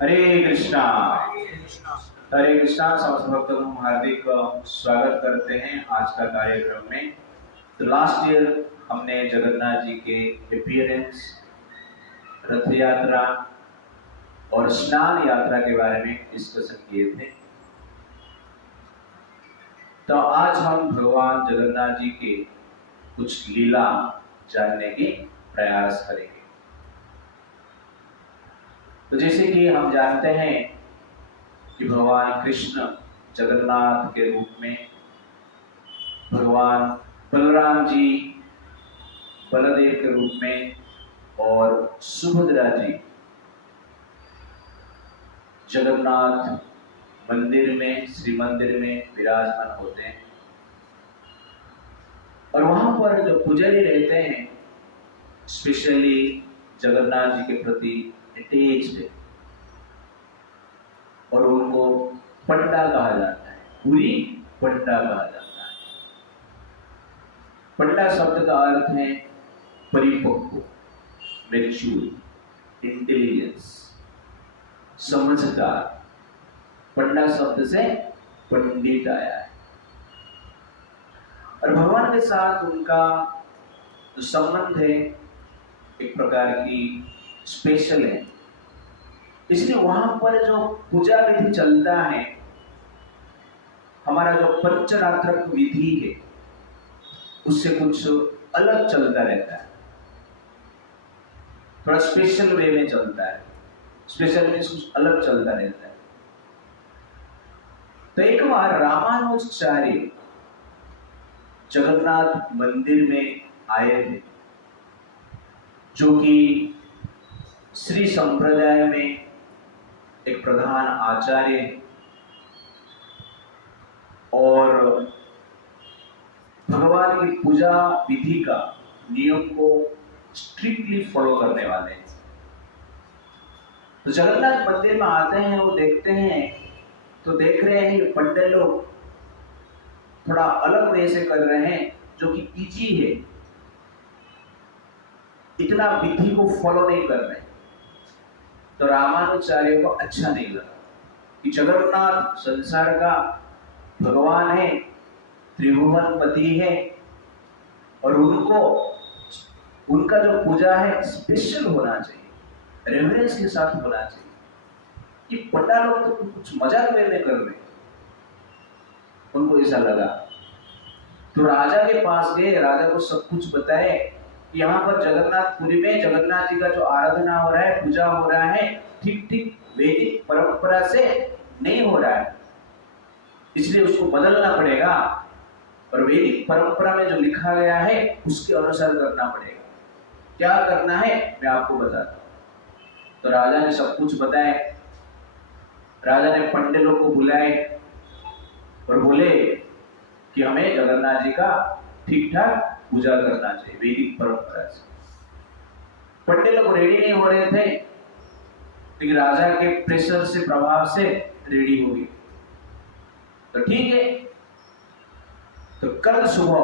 हरे कृष्णा। हरे कृष्णा। समस्त भक्तों को हार्दिक स्वागत करते हैं आज का कार्यक्रम में। तो लास्ट ईयर हमने जगन्नाथ जी के अपीयरेंस, रथ यात्रा और स्नान यात्रा के बारे में डिस्कशन किए थे। तो आज हम भगवान जगन्नाथ जी के कुछ लीला जानने के प्रयास करेंगे। तो जैसे कि हम जानते हैं कि भगवान कृष्ण जगन्नाथ के रूप में, भगवान बलराम जी बलदेव के रूप में और सुभद्रा जी जगन्नाथ मंदिर में, श्री मंदिर में विराजमान होते हैं। और वहां पर जो पुजारी रहते हैं स्पेशली जगन्नाथ जी के प्रति अटैच्ड है और उनको पंडा कहा जाता है, पूरी पंडा कहा जाता है। पंडा शब्द का अर्थ है परिपक्व, मैच्योर, इंटेलिजेंस, समझदार। पंडा शब्द से पंडित आया है। और भगवान के साथ उनका जो संबंध है एक प्रकार की स्पेशल है। इसलिए वहां पर जो पूजा विधि चलता है, हमारा जो पंचरात्रक विधि है उससे कुछ अलग चलता रहता है, थोड़ा स्पेशल वे में चलता है। स्पेशल मीन्स कुछ अलग चलता रहता है। तो एक बार रामानुजाचार्य जगन्नाथ मंदिर में आए थे, जो कि श्री संप्रदाय में एक प्रधान आचार्य और भगवान की पूजा विधि का नियम को स्ट्रिक्टली फॉलो करने वाले हैं। तो जगन्नाथ मंदिर में आते हैं, वो देखते हैं तो देख रहे हैं पंडित लोग थोड़ा अलग वे से कर रहे हैं, जो कि इजी है, इतना विधि को फॉलो नहीं कर रहे। तो रामानुजाचार्य को अच्छा नहीं लगा कि जगन्नाथ संसार का भगवान है, त्रिभुवनपति है, और उनको उनका जो पूजा है स्पेशल होना चाहिए, रेवरेंस के साथ होना चाहिए। कि पंडा लोग तो कुछ मजाक में कर रहे, उनको ऐसा लगा। तो राजा के पास गए, राजा को सब कुछ बताए कि यहाँ पर जगन्नाथपुरी में जगन्नाथ जी का जो आराधना हो रहा है, पूजा हो रहा है, ठीक ठीक वैदिक परंपरा से नहीं हो रहा है, इसलिए उसको बदलना पड़ेगा और वैदिक परंपरा में जो लिखा गया है उसके अनुसार करना पड़ेगा। क्या करना है मैं आपको बताता हूँ। तो राजा ने सब कुछ बताया। राजा ने पंडित लोग को बुलाए और बोले कि हमें जगन्नाथ जी का ठीक ठाक पूजा करना चाहिए वैदिक परंपरा से। पंडित लोग रेडी नहीं हो रहे थे, लेकिन राजा के प्रेशर से, प्रभाव से रेडी हो गए। तो ठीक है, तो कल सुबह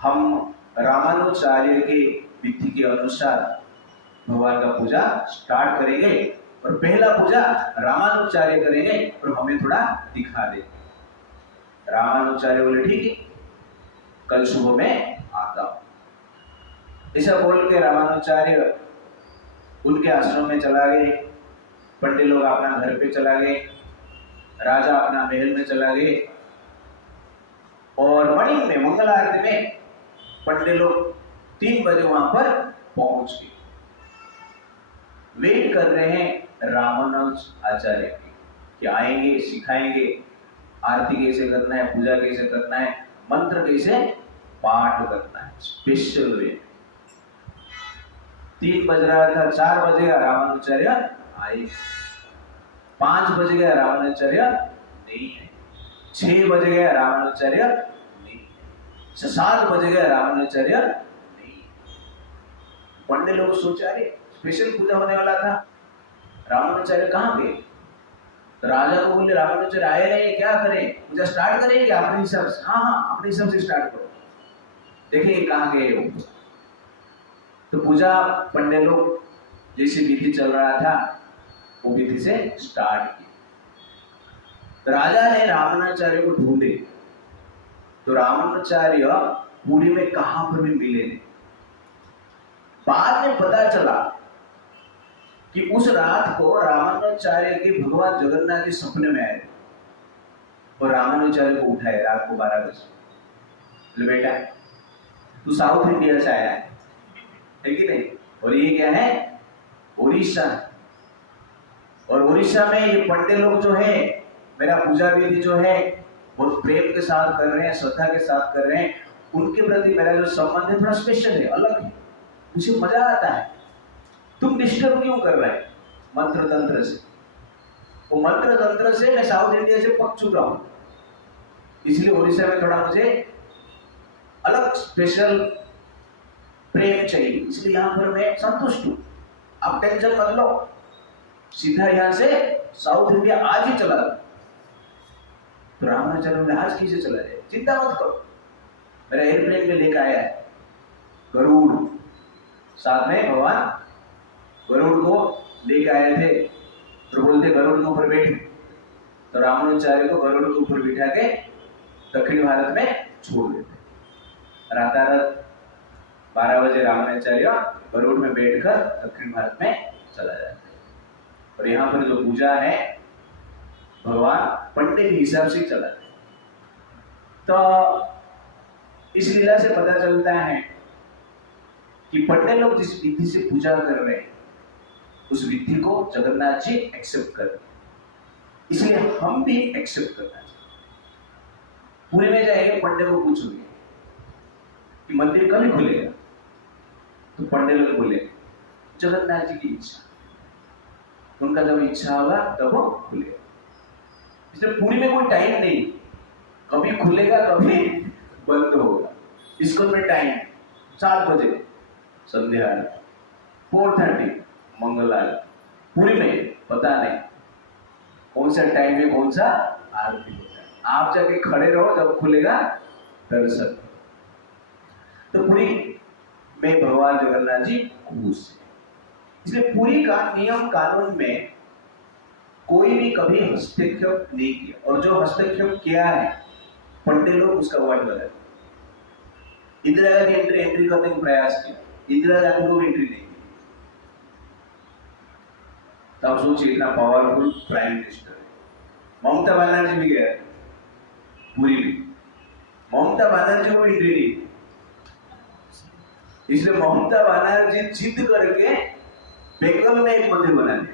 हम रामानुजाचार्य के विधि के अनुसार भगवान का पूजा स्टार्ट करेंगे और पहला पूजा रामानुजाचार्य करेंगे और हमें थोड़ा दिखा दे। रामानुजाचार्य बोले ठीक है, कल सुबह में आता हूं। ऐसा बोल के रामानुजाचार्य उनके आश्रम में चला गए, पंडित लोग अपना घर पे चला गए, राजा अपना महल में चला गए। और मॉर्निंग में मंगल आरती में पंडित लोग 3 बजे वहां पर पहुंच गए। वेट कर रहे हैं रामानुजाचार्य की कि आएंगे, सिखाएंगे आरती कैसे करना है, पूजा कैसे करना है, मंत्र कैसे पाठ करना है, स्पेशल वे। 3 बज रहा था, 4 बजेगा रामानुजाचार्य आए, 5 बज गया रामानुजाचार्य नहीं है, 6 बज गया रामानुजाचार्य नहीं, 7 बज गया रामानुजाचार्य नहीं। पंडित लोग सोचा रहे स्पेशल पूजा होने वाला था, रामानुजाचार्य कहाँ गए। तो राजा को बोले रामानुजाचार्य आए नहीं, क्या करें, पूजा स्टार्ट करेंगे अपने हिसाब से। हाँ हाँ, अपने हिसाब से स्टार्ट करो, देखिए कहाँ गए हो। तो पूजा पंडित लोग जैसी विधि चल रहा था वो विधि से स्टार्ट की। तो राजा ने रामानुजाचार्य को ढूंढे, तो रामानुजाचार्य पुरी में कहां पर भी मिले नहीं। बाद में पता चला कि उस रात को रामानुजाचार्य के भगवान जगन्नाथ जी सपने में आए और रामानुजाचार्य को उठाए रात को 12 बजे। बेटा तू साउथ इंडिया से आया है कि नहीं, और ये क्या है, उड़ीसा। और उड़ीसा में ये पंडित लोग जो है मेरा पूजा विधि जो है बहुत प्रेम के साथ कर रहे हैं, श्रद्धा के साथ कर रहे हैं। उनके प्रति मेरा जो संबंध है थोड़ा स्पेशल है, अलग है, मुझे मजा आता है। तुम डिस्टर्ब क्यों कर रहे हैं मंत्र तंत्र से? वो मंत्र तंत्र से मैं साउथ इंडिया से पक चुका हूं, इसलिए उड़ीसा में थोड़ा मुझे अलग स्पेशल प्रेम चाहिए, इसलिए यहां पर मैं संतुष्ट हूं। आप टेंशन मत लो, सीधा यहां से साउथ इंडिया आज ही चला जाओ। तो रामानुजाचार्य ने आज कैसे चला जाए, चिंता मत करो, मेरा एयरप्लेन में लेकर आया है गरुड़, साथ में भगवान गरुड़ को लेकर आए थे। तो बोलते गरुड़ के ऊपर बैठ, तो रामानुजाचार्य को गरुड़ के ऊपर बिठा के दक्षिण भारत में छोड़ देते। रातारात 12 बजे रामानुजाचार्य गरुड़ में बैठकर दक्षिण भारत में चला जाता है। और यहाँ पर जो पूजा है भगवान पंडित के हिसाब से चला जाता है। तो इस लीला से पता चलता है कि पंडित लोग जिस विधि से पूजा कर रहे हैं उस विधि को जगन्नाथ जी एक्सेप्ट कर रहे हैं, इसलिए हम भी एक्सेप्ट करना चाहिए। पुणे में जाएंगे, पंडित को पूछोगे कि मंदिर कभी खुलेगा, तो पंडित लोग बोले जगन्नाथ जी की इच्छा, उनका जब इच्छा होगा तब वो खुलेगा। इसलिए पुणे में कोई टाइम नहीं, कभी खुलेगा कभी बंद होगा। स्कूल में टाइम 7 बजे संध्या, 4:30 मंगलवार। पुणे में पता नहीं कौन सा टाइम में कौन सा आरती होता है, आप जाके खड़े रहो, जब खुलेगा दर्शन। तो पुरी में भगवान जगन्नाथ जी खुश है, इसलिए पुरी का नियम कानून में कोई भी कभी हस्तक्षेप नहीं किया, और जो हस्तक्षेप किया है पंडित लोग उसका वाट बदल। इंदिरा गांधी एंट्री करने का प्रयास किया, इंदिरा गांधी को एंट्री नहीं की। तब सोचिए इतना पावरफुल प्राइम मिनिस्टर है। ममता बनर्जी भी गया पुरी में, ममता बनर्जी को एंट्री नहीं, इसलिए ममता बनर्जी जिद करके बेंगल में एक मंदिर बना दिया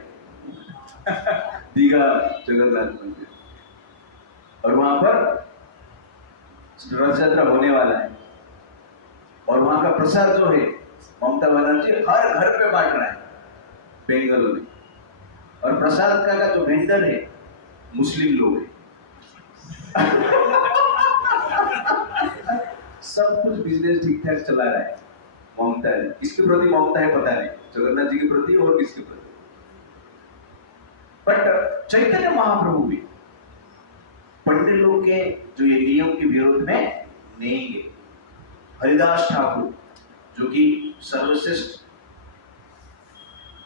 दीघा जगन्नाथ मंदिर, और वहां पर रथ यात्रा होने वाला है। और वहां का प्रसाद जो है ममता बनर्जी हर घर पे बांट रहा है बेंगल में, और प्रसाद का जो वेंडर है मुस्लिम लोग है सब कुछ बिजनेस ठीक ठाक चला रहा है ममता जी। किसके प्रति ममता है पता नहीं, जगन्नाथ जी के प्रति और किसके प्रति। बट चैतन्य महाप्रभु भी पंडित लोग के जो ये नियम के विरोध में नहीं गए। हरिदास ठाकुर जो कि सर्वश्रेष्ठ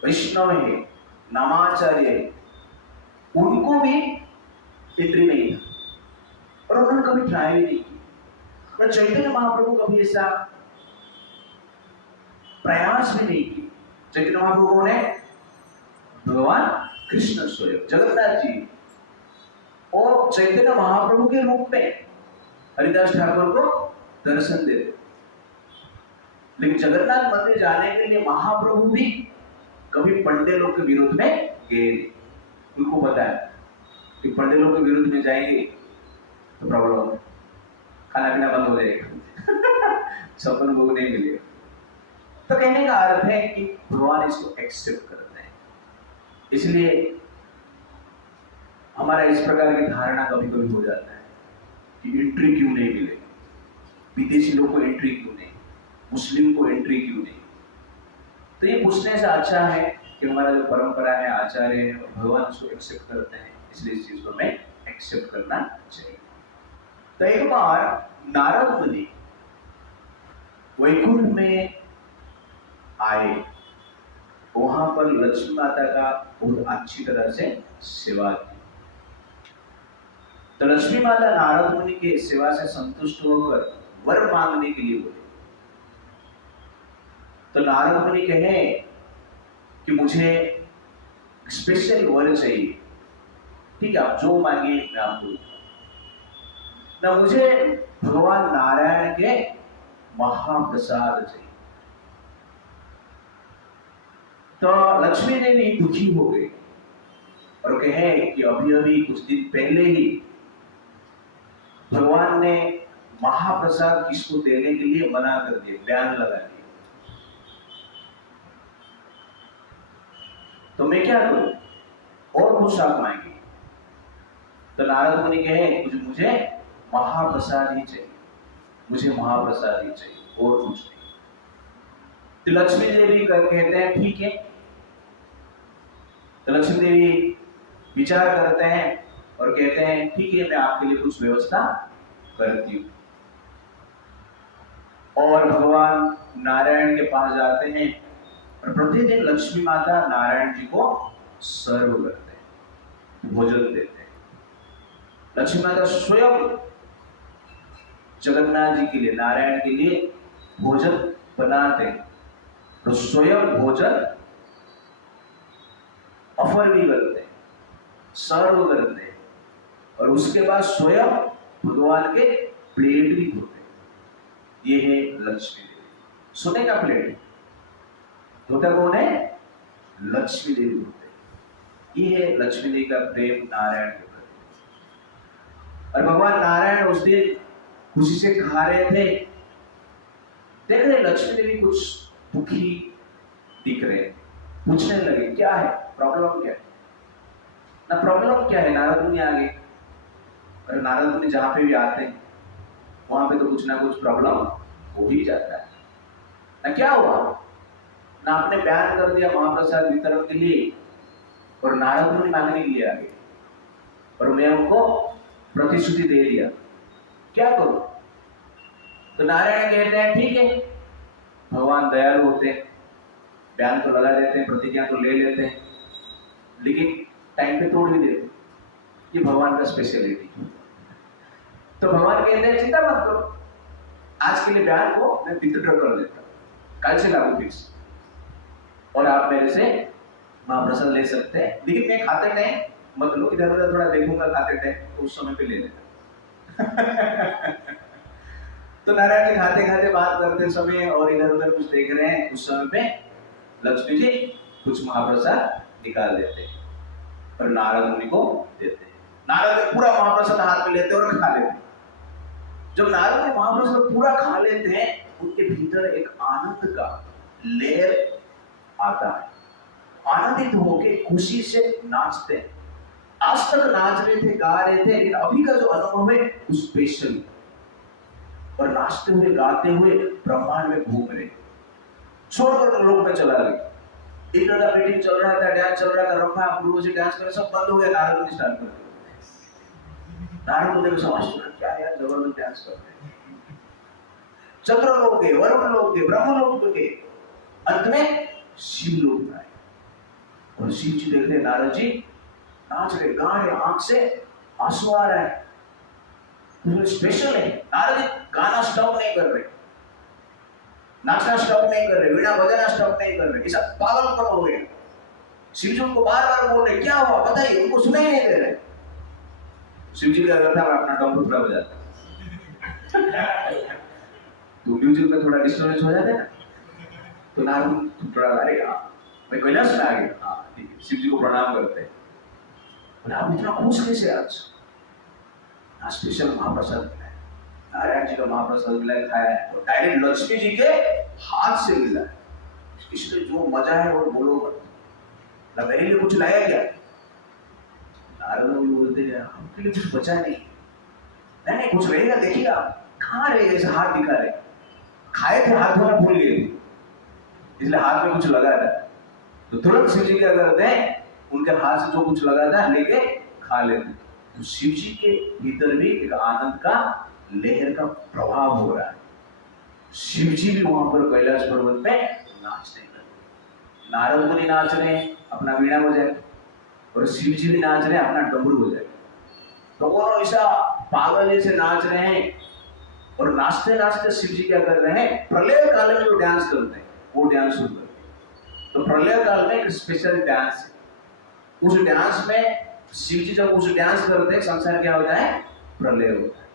वैष्णव है, नामाचार्य है, उनको भी एंट्री नहीं था, और उन्होंने कभी ट्राई भी नहीं की। पर चैतन्य महाप्रभु कभी ऐसा प्रयास भी नहीं किया। चैतन्य महाप्रभु ने भगवान कृष्ण स्वयं जगन्नाथ जी और चैतन्य महाप्रभु के रूप में हरिदास ठाकुर को दर्शन देते। लेकिन जगन्नाथ मंदिर जाने के लिए महाप्रभु भी कभी पंडित लोग के विरोध में गए। उनको पता है कि पंडित लोग के विरोध में जाएंगे तो प्रॉब्लम है, खाना पीना बंद हो जाएगा सपन भोग नहीं मिलेगा। तो कहने का अर्थ है कि भगवान इसको एक्सेप्ट करते हैं। इसलिए हमारा इस प्रकार की धारणा कभी कभी हो जाता है कि एंट्री क्यों नहीं मिलेगी, विदेशी लोग को एंट्री क्यों नहीं, मुस्लिम को एंट्री क्यों नहीं। तो ये पूछने से अच्छा है कि हमारा जो परंपरा है, आचार्य है, भगवान उसको एक्सेप्ट करते हैं, इसलिए इस चीज को हमें एक्सेप्ट करना चाहिए। तो एक बार नारद मुनि वैकुंठ में आए वहां पर लक्ष्मी माता का बहुत अच्छी तरह से सेवा की। तो लक्ष्मी माता नारद मुनि के सेवा से संतुष्ट होकर वर मांगने के लिए बोले। तो नारद मुनि कहे कि मुझे स्पेशल वर चाहिए। ठीक है, आप जो मांगिए मैं आपको ना, मुझे भगवान नारायण के महाप्रसाद चाहिए। तो लक्ष्मी देवी दुखी हो गई और कहे कि अभी अभी कुछ दिन पहले ही भगवान ने महाप्रसाद किसको देने के लिए मना कर दिया, बैन लगा दिया। तो मैं क्या करूं, और कुछ आप मांगे। तो नारद मुनि कहे मुझे महाप्रसाद ही चाहिए, मुझे महाप्रसाद ही चाहिए, और कुछ नहीं। तो लक्ष्मी देवी कहते हैं ठीक है। तो लक्ष्मी देवी विचार करते हैं और कहते हैं ठीक है, मैं आपके लिए कुछ व्यवस्था करती हूँ। और भगवान नारायण के पास जाते हैं और प्रतिदिन लक्ष्मी माता नारायण जी को सर्व करते हैं, भोजन देते हैं। लक्ष्मी माता स्वयं जगन्नाथ जी के लिए, नारायण के लिए भोजन बनाते हैं, तो स्वयं भोजन ऑफर भी करते हैं, सर्व करते हैं, और उसके बाद स्वयं भगवान के प्लेट भी धोते हैं। ये है लक्ष्मी देवी। सोने का प्लेट धोता कौन है? लक्ष्मी देवी धोते। ये है लक्ष्मी देवी का प्रेम नारायण के प्रति। और भगवान नारायण उस दिन खुशी से खा रहे थे, देख रहे लक्ष्मी देवी कुछ दुखी दिख रहे, पूछने लगे क्या है, प्रॉब्लम क्या है ना, प्रॉब्लम क्या है। नारद मुनि आ गए, और नारद मुनि जहां पे भी आते हैं वहां पे तो कुछ ना कुछ प्रॉब्लम हो ही जाता है ना। क्या हुआ ना, आपने बयान कर दिया महाप्रसाद वितरण के लिए, और नारद मुनि मांगने के लिए आ गए, और मैं उनको प्रतिश्रुति दे दिया, क्या करूं। तो नारायण कहते हैं ठीक है, भगवान दयालु होते हैं, बयान तो लगा देते हैं, प्रतिज्ञा तो ले लेते हैं, लेकिन टाइम पे तोड़ भी देते हैं। ये भगवान का स्पेशलिटी। तो भगवान कहते हैं चिंता मत करो, आज के लिए बयान को मैं विथड्रॉ कर देता हूँ, कल से लागू फिक्स, और आप मेरे से महाप्रसाद ले सकते हैं, लेकिन मैं खाते टाइम मत लो, इधर उधर थोड़ा देखूंगा खाते टाइम, तो उस समय पे ले लेना। तो नारायण जी खाते खाते बात करते समय और इधर उधर कुछ देख रहे हैं, उस समय पे लक्ष्मी जी कुछ महाप्रसाद निकाल देते हैं और नारद मुनि को देते हैं। नारद पूरा महाप्रसाद हाथ में लेते हैं और खा लेते हैं। जब नारद ने महाप्रसाद पूरा खा लेते हैं, उनके भीतर एक आनंद का लहर आता है, आनंदित होके खुशी से नाचते हैं। आज तक नाच रहे थे, गा रहे थे, लेकिन अभी का जो अनुभव है वो स्पेशल, और नाचते हुए गाते हुए ब्रह्मांड में घूम रहे, छोड़कर लोक में चला गया। इधर का मीटिंग चल रहा था, डांस चल रहा था, रंभा गुरु जी डांस कर, सब बंद हो गया, नारद मुनि स्टार्ट कर दिया। नारद मुनि को समझ क्या यार जबरदस्त डांस कर रहे हैं। चंद्र लोक के, वरुण लोक के, ब्रह्म लोक के, अंत में शिव लोक आए, और शिव जी देख रहे नारद जी नाच रहे, गा रहे, आंख से आंसू आ रहा है, स्पेशल है। नारद जी गाना स्टॉप नहीं कर रहे, नाचना स्टॉप नहीं कर रहे, वीणा बजाना स्टॉप नहीं कर रहे, ये सब पागलपन हो गया। शिव जी उनको बार बार बोल रहे क्या हुआ बताइए, उनको सुनाई नहीं दे रहे। शिव जी क्या करता है, अपना डमरू थोड़ा बजाता तो म्यूजिक में थोड़ा डिस्टर्बेंस हो जाता है ना, तो नारद थोड़ा अरे मैं कैलाश में आ गया, हाँ ठीक है, शिव जी को प्रणाम करते हैं। आप इतना खुश कैसे आज स्पेशल महाप्रसाद मिला है, नारायण जी का महाप्रसाद मिला है, खाया है, और डायरेक्ट लक्ष्मी जी के हाथ से मिला है, इसलिए जो मजा है वो बोलो मत। ना मेरे लिए कुछ लाया क्या? नारद जी बोलते हैं हमके लिए कुछ बचा नहीं, नहीं कुछ रहेगा देखिएगा। कहाँ रहे, ऐसे हाथ दिखा रहे, खाए थे हाथ थोड़ा भूल गए, इसलिए हाथ में कुछ लगा था, तो तुरंत शिव जी क्या करते हैं, उनके हाथ से जो कुछ लगा था लेके खा लेते। तो शिव जी के भीतर भी एक आनंद का लहर का प्रभाव हो रहा है। शिव जी भी वहां पर कैलाश पर्वत पे नाचने लगे, नारद मुनि नाच रहे हैं अपना वीणा बजाए, और शिव जी भी नाच रहे हैं अपना डमरू बजाए। तो वो ऐसा पागल जैसे नाच रहे हैं, और नाचते नाचते शिव जी क्या कर रहे हैं, प्रलय काल में जो डांस करते हैं वो डांस शुरू करते हैं। तो प्रलय काल में एक स्पेशल डांस है, उस डांस में शिव जी जब उस डांस करते हैं संसार क्या होता है, प्रलय होता है।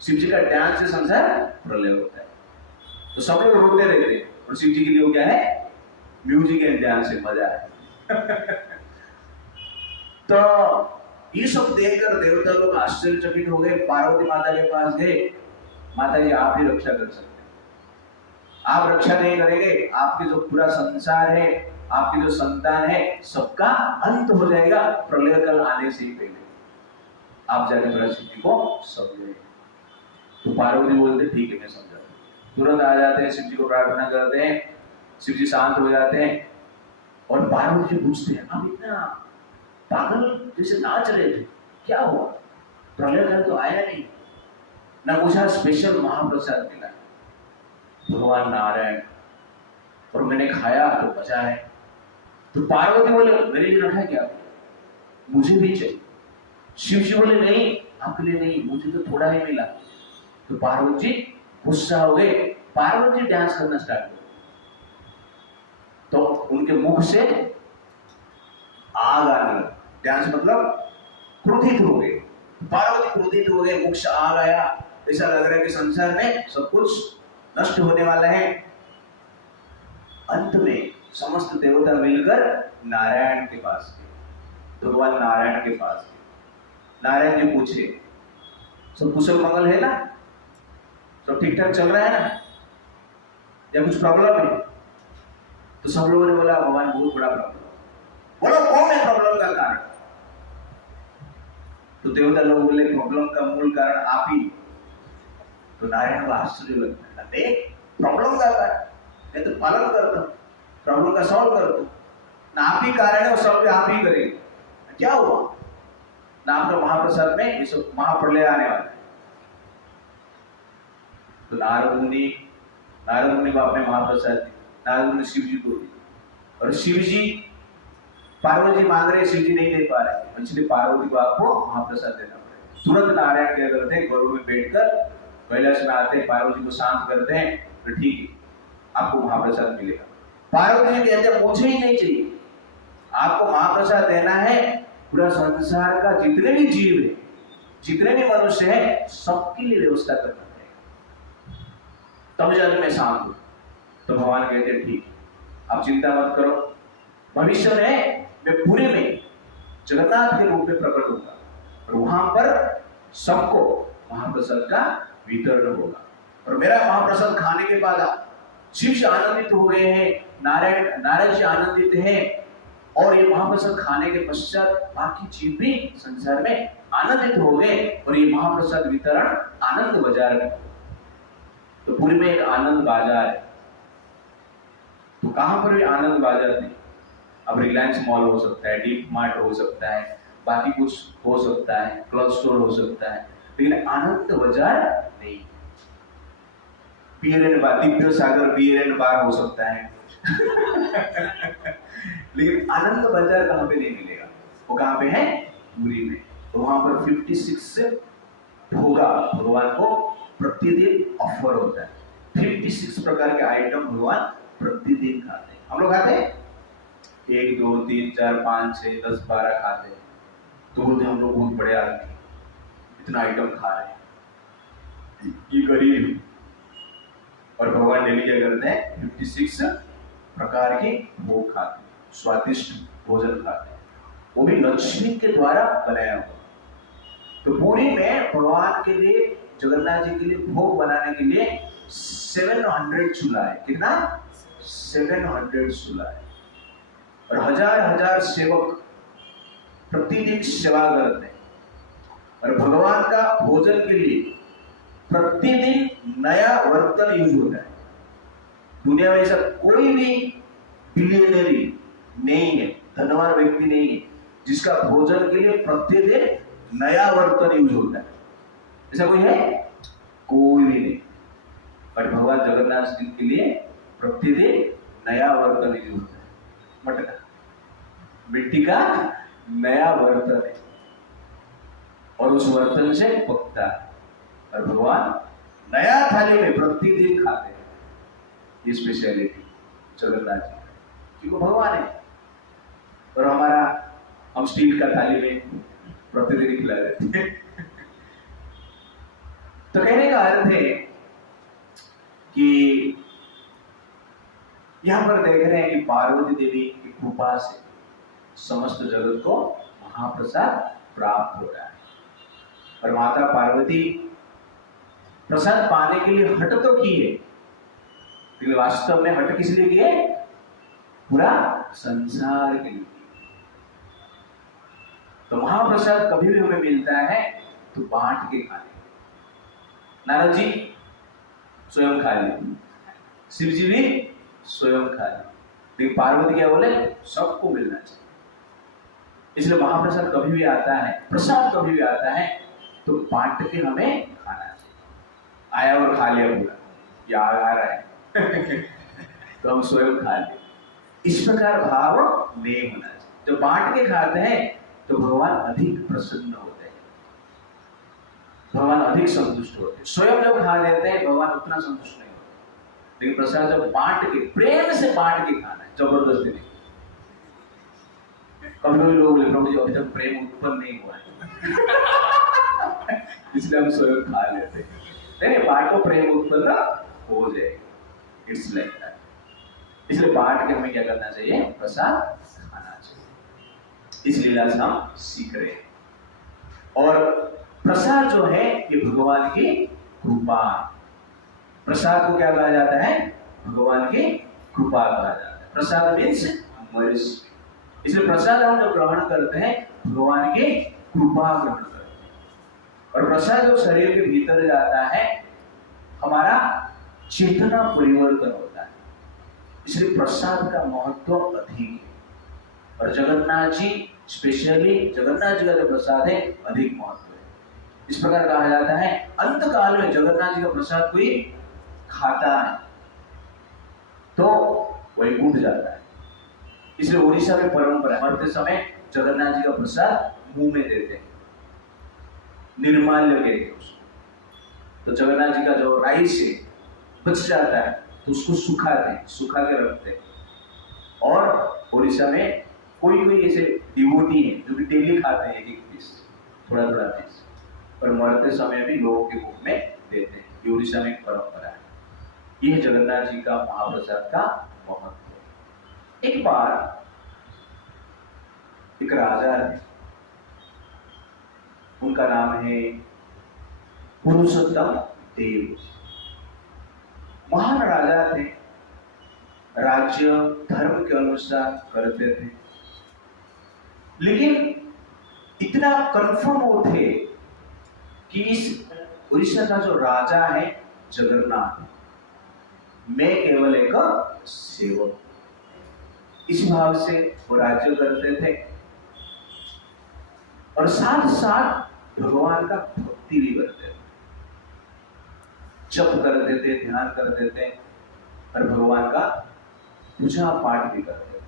शिव जी का डांस से संसार प्रलय होता है। तो सब लोग रोते रहते हैं, और शिव जी के लिए वो क्या है, म्यूजिक एंड डांस से मजा है। तो ये सब देखकर देवता लोग आश्चर्यचकित हो गए, पार्वती माता के पास गए, माता जी आप ही रक्षा कर सकते हैं, आप रक्षा नहीं करेंगे आपके जो पूरा संसार है, आपकी जो संतान है, सबका अंत हो जाएगा प्रलय काल आने से ही पहले, आप जाके थोड़ा शिव जी को समझाइए। तो पार्वती बोलते ठीक है मैं समझा। तुरंत आ जाते हैं, शिव जी को प्रार्थना करते हैं, शिव जी शांत हो जाते हैं, और पार्वती जी पूछते हैं आप इतना पागल जैसे नाच रहे थे, क्या हुआ, प्रलय काल तो आया नहीं ना, मुझे स्पेशल महाप्रसाद मिला भगवान नारायण, और मैंने खाया तो बचा है। तो पार्वती बोले मेरे लिए रखा है क्या, मुझे भी चाहिए। शिव जी बोले नहीं आपके लिए नहीं, मुझे तो थोड़ा ही मिला। तो पार्वती जी गुस्सा हो गए, पार्वती जी डांस करना स्टार्ट कर, तो उनके मुख से आग आने लगा, डांस मतलब क्रोधित हो गए, पार्वती क्रोधित हो गए, मुख से आग आया, ऐसा लग रहा है कि संसार में सब कुछ नष्ट होने वाला है। अंत में समस्त देवता मिलकर नारायण के पास गए, भगवान नारायण के पास गए। नारायण जी पूछे सब कुशल मंगल है ना, सब ठीक ठाक चल रहा है ना, या कुछ प्रॉब्लम है? तो सब लोगों ने बोला भगवान बहुत बड़ा प्रॉब्लम। बोलो कौन है प्रॉब्लम का कारण? तो देवता लोग बोले प्रॉब्लम का मूल कारण आप ही। तो नारायण को आश्चर्य लगता है, प्रॉब्लम का कारण मैं तो पालन करता हूँ, प्रॉब्लम का सॉल्व करता हूँ ना, आप ही कारण है और सॉल्व आप ही करेंगे, क्या हुआ ना, आपका महाप्रसाद में ये सब महाप्रलय आने वाला है। तो नारद मुनि को आपने महाप्रसाद दी, नारद मुनि शिव जी को दी, और शिव जी पार्वती जी मांग रहे, शिव जी नहीं दे पा रहे, इसलिए पार्वती को आपको महाप्रसाद देना पड़ेगा। तुरंत नारायण क्या करते हैं, गरुड़ में बैठकर कैलाश में आते हैं, पार्वती को शांत करते हैं, तो ठीक है आपको महाप्रसाद मिलेगा। पार्वती जी कहते हैं मुझे ही नहीं चाहिए, आपको महाप्रसाद देना है, पूरा संसार का जितने भी जीव है, जितने भी मनुष्य है, सबके लिए व्यवस्था करना है, तब जाके मैं शांत हूं। तो भगवान कहते हैं ठीक है आप चिंता मत करो, भविष्य में मैं पूरे में जगन्नाथ के रूप में प्रकट होगा, और वहां पर सबको महाप्रसाद का वितरण होगा, और मेरा महाप्रसाद खाने के बाद शिव जी आनंदित हो गए हैं, नारायण जी आनंदित हैं, और ये महाप्रसाद खाने के पश्चात बाकी जीव भी संसार में आनंदित हो गए, और ये महाप्रसाद वितरण आनंद बाजार में। तो पूरी में एक आनंद बाजार है, तो कहां पर भी आनंद बाजार नहीं, अब रिलायंस मॉल हो सकता है, डीप मार्ट हो सकता है, बाकी कुछ हो सकता है, क्लॉथ स्टोर हो सकता है, लेकिन आनंद बाजार नहीं। Beer and bar, Divya Sagar beer and बार हो सकता है लेकिन आनंद बाजार कहां पे नहीं मिलेगा, वो कहां पे है, पुरी में। तो वहां पर 56 होगा, भगवान को प्रतिदिन ऑफर होता है, 56 प्रकार के आइटम भगवान प्रतिदिन खाते हैं। हम लोग खाते हैं 1 2 3 4 5 6 10 12 खाते हैं, तो बोलते हम लोग बहुत बड़े आदमी, इतना आइटम खा रहे हैं, ये गरीब। और भगवान डेली क्या करते हैं, 56 प्रकार के भोग खाते हैं, स्वादिष्ट भोजन खाते हैं, वो भी लक्ष्मी के द्वारा बनाया हुआ। तो पूरी में भगवान के लिए, जगन्नाथ जी के लिए भोग बनाने के लिए 700 चूल्हा है। कितना? 700 चूल्हा है, और हजार सेवक प्रतिदिन सेवा करते हैं, और भगवान का भोजन के लिए प्रतिदिन नया बर्तन यूज होता है। दुनिया में ऐसा कोई भी बिलियनरी नहीं है, धनवान व्यक्ति नहीं है, जिसका भोजन के लिए प्रतिदिन नया बर्तन यूज होता है। ऐसा कोई है? कोई भी नहीं। पर भगवान जगन्नाथ जी के लिए प्रतिदिन नया बर्तन यूज होता है। मटका, मिट्टी का नया बर्तन है और उस बर्तन से पकता है और भगवान नया थाली में प्रतिदिन खाते हैं। ये स्पेशलिटी जगन्नाथ जी क्योंकि वो भगवान है और हमारा हम स्टील का थाली में प्रतिदिन खिला देते हैं। तो कहने का अर्थ है कि यहां पर देख रहे हैं कि पार्वती देवी की कृपा से समस्त जगत को महाप्रसाद प्राप्त हो रहा है और माता पार्वती प्रसाद पाने के लिए हट तो की है लेकिन वास्तव में हट किस लिए किए? पूरा संसार के लिए। तो महाप्रसाद कभी भी हमें मिलता है तो बांट के खाने। नारद जी स्वयं खा ले, शिव जी भी स्वयं खा ले, लेकिन पार्वती क्या बोले? सबको मिलना चाहिए। इसलिए महाप्रसाद कभी भी आता है, प्रसाद कभी भी आता है तो बांट के हमें खाना चाहिए। आया और खा लिया पूरा, या आ रहा है तो हम स्वयं खा ले, इस प्रकार भाव नहीं होना चाहिए। जब बांट के खाते हैं तो भगवान अधिक प्रसन्न होते हैं, भगवान अधिक संतुष्ट होते हैं। स्वयं जब खा लेते हैं भगवान उतना संतुष्ट नहीं होते, लेकिन प्रसाद जब बांट के, प्रेम से बांट के खाना है, जबरदस्ती नहीं। कभी कभी लोग बोले प्रभु जी अभी तक प्रेम उत्पन्न नहीं हुआ है इसलिए हम स्वयं खा लेते हैं। नहीं, बांटो प्रेम उत्पन्न हो जाएगा। It's like that. इसलिए बांट के हमें क्या करना चाहिए? प्रसाद खाना चाहिए। इस लीला से हम सीख रहे हैं। और प्रसाद जो है ये भगवान की कृपा। प्रसाद को क्या कहा जाता है? भगवान की कृपा कहा जाता है। प्रसाद मीन्स मर्सी। इसलिए प्रसाद हम जो ग्रहण करते हैं भगवान की कृपा ग्रहण करते हैं। और प्रसाद जो शरीर के भीतर जाता है हमारा चेतना परिवर्तन होता है। इसलिए प्रसाद का महत्व अधिक है और जगन्नाथ जी, स्पेशली जगन्नाथ जी का जो प्रसाद है अधिक महत्व है। इस प्रकार कहा जाता है अंत काल में जगन्नाथ जी का प्रसाद कोई खाता है तो वैकुंठ जाता है। इसलिए उड़ीसा में परंपरा है, मरते समय जगन्नाथ जी का प्रसाद मुंह में देते हैं, निर्माल्य कहते हैं उसको। तो जगन्नाथ जी का जो राइस है बच जाता है तो उसको सुखाते हैं, सुखा के रखते हैं। और उड़ीसा में कोई कोई ऐसे डिवोटी है जो कि डेली खाते हैं एक एक पीस, थोड़ा थोड़ा पीस, पर मरते समय भी लोगों के मुंह में देते हैं। ये उड़ीसा में एक परंपरा है। यह जगन्नाथ जी का महाप्रसाद का महत्व। एक बार एक राजा है, उनका नाम है पुरुषोत्तम देव। महान राजा थे, राज्य धर्म के अनुसार करते थे, लेकिन इतना कंफर्म वो थे कि इस उड़ीसा का जो राजा है जगन्नाथ, मैं केवल एक सेवक, इस भाव से वो राज्य करते थे और साथ साथ भगवान का भक्ति भी करते थे, जप करते थे, ध्यान करते थे और भगवान का पूजा पाठ भी करते थे।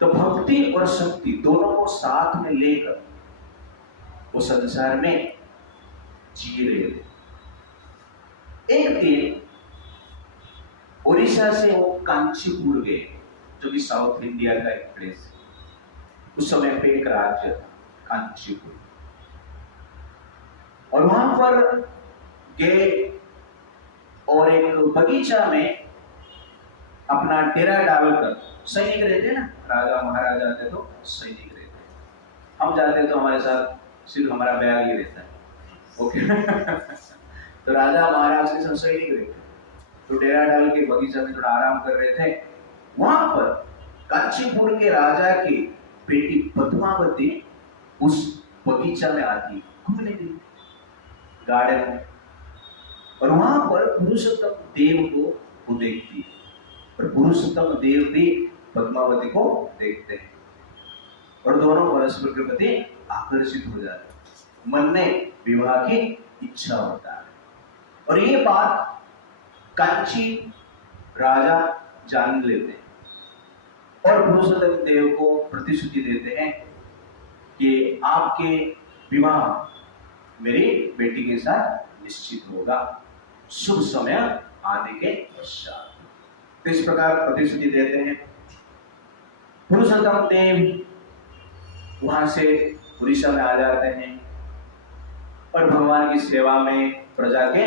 तो भक्ति और शक्ति दोनों को साथ में लेकर वो संसार में जी रहे थे। एक दिन उड़ीसा से वो कांचीपुर गए, जो कि साउथ इंडिया का एक प्लेस है। उस समय पे एक राज्य था कांचीपुर, और वहां पर गए और एक बगीचा में अपना डेरा डालकर, सैनिक रहते ना, राजा महाराजा आते तो सैनिक रहते, हम जाते तो हमारे साथ सिर्फ हमारा बैग ही रहता है, ओके तो राजा महाराज के साथ सैनिक रहते, तो डेरा डाल के बगीचा में थोड़ा आराम कर रहे थे। वहां पर कांचीपुर के राजा की बेटी पद्मावती उस बगीचा में आती घूमने के लिए, गार्डन में, और वहां पर पुरुषोत्तम देव को वो देखती है और पुरुषोत्तम देव भी पद्मावती को देखते हैं और दोनों परस्पर के प्रति आकर्षित हो जाते हैं, मन में विवाह की इच्छा होता है। और ये बात कांची राजा जान लेते हैं और पुरुषोत्तम देव को प्रतिश्रुति देते हैं कि आपके विवाह मेरी बेटी के साथ निश्चित होगा शुभ समय आने के पश्चात। तो इस प्रकार प्रतिश्रुति देते हैं। पुरुषोत्तम देव वहां से उड़ीसा में आ जाते हैं और भगवान की सेवा में, प्रजा के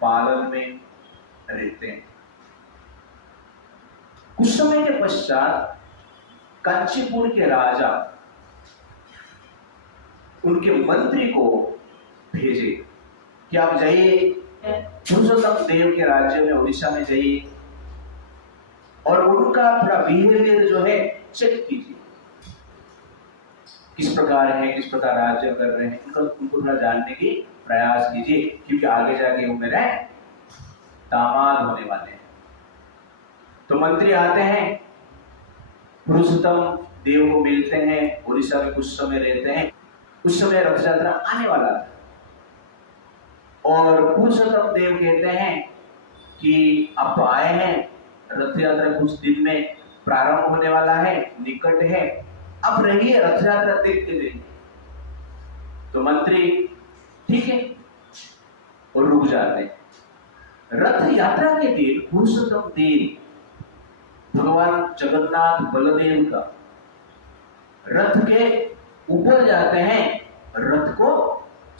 पालन में रहते हैं। कुछ समय के पश्चात कांचीपुर के राजा उनके मंत्री को भेजे कि आप जाइए पुरुषोत्तम देव के राज्य में, उड़ीसा में जाइए और उनका थोड़ा बिहेवियर जो है चेक कीजिए, किस प्रकार है, किस प्रकार राज्य कर रहे हैं, उनको थोड़ा जानने की प्रयास कीजिए, क्योंकि आगे जाके वो मेरे दामाद होने वाले हैं। तो मंत्री आते हैं, पुरुषोत्तम देव को मिलते हैं, उड़ीसा में कुछ समय रहते हैं। उस समय रथ यात्रा आने वाला था और पुरुषोत्तम देव कहते हैं कि आप तो आए हैं, रथ यात्रा कुछ दिन में प्रारंभ होने वाला है, निकट है, अब रहिए, रथ यात्रा देखते जाइए। तो मंत्री ठीक है और रुक जाते हैं। रथ यात्रा के दिन पुरुषोत्तम देव भगवान जगन्नाथ बलदेव का रथ के ऊपर जाते हैं, रथ को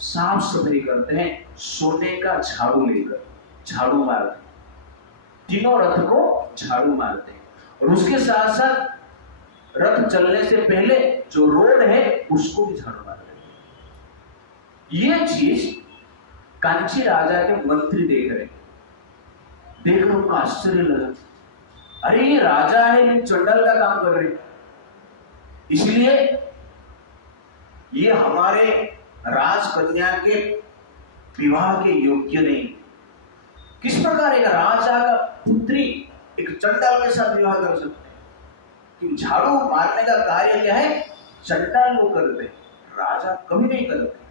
साफ सफाई करते हैं, सोने का झाड़ू लेकर झाड़ू मारते हैं, तीनों रथ को झाड़ू मारते हैं और उसके साथ साथ रथ चलने से पहले जो रोड है उसको भी झाड़ू मारते हैं। ये चीज कांची राजा के मंत्री देख रहे, देखकर उनको आश्चर्य लगा, अरे ये राजा है लेकिन चंडाल का काम कर रहे, इसलिए ये हमारे राजकन्या के विवाह के योग्य नहीं। किस प्रकार एक राजा का पुत्री एक चंडाल के साथ विवाह कर सकते हैं? कि झाड़ू मारने का कार्य क्या है, चंडाल लोग करते, राजा कभी नहीं करते।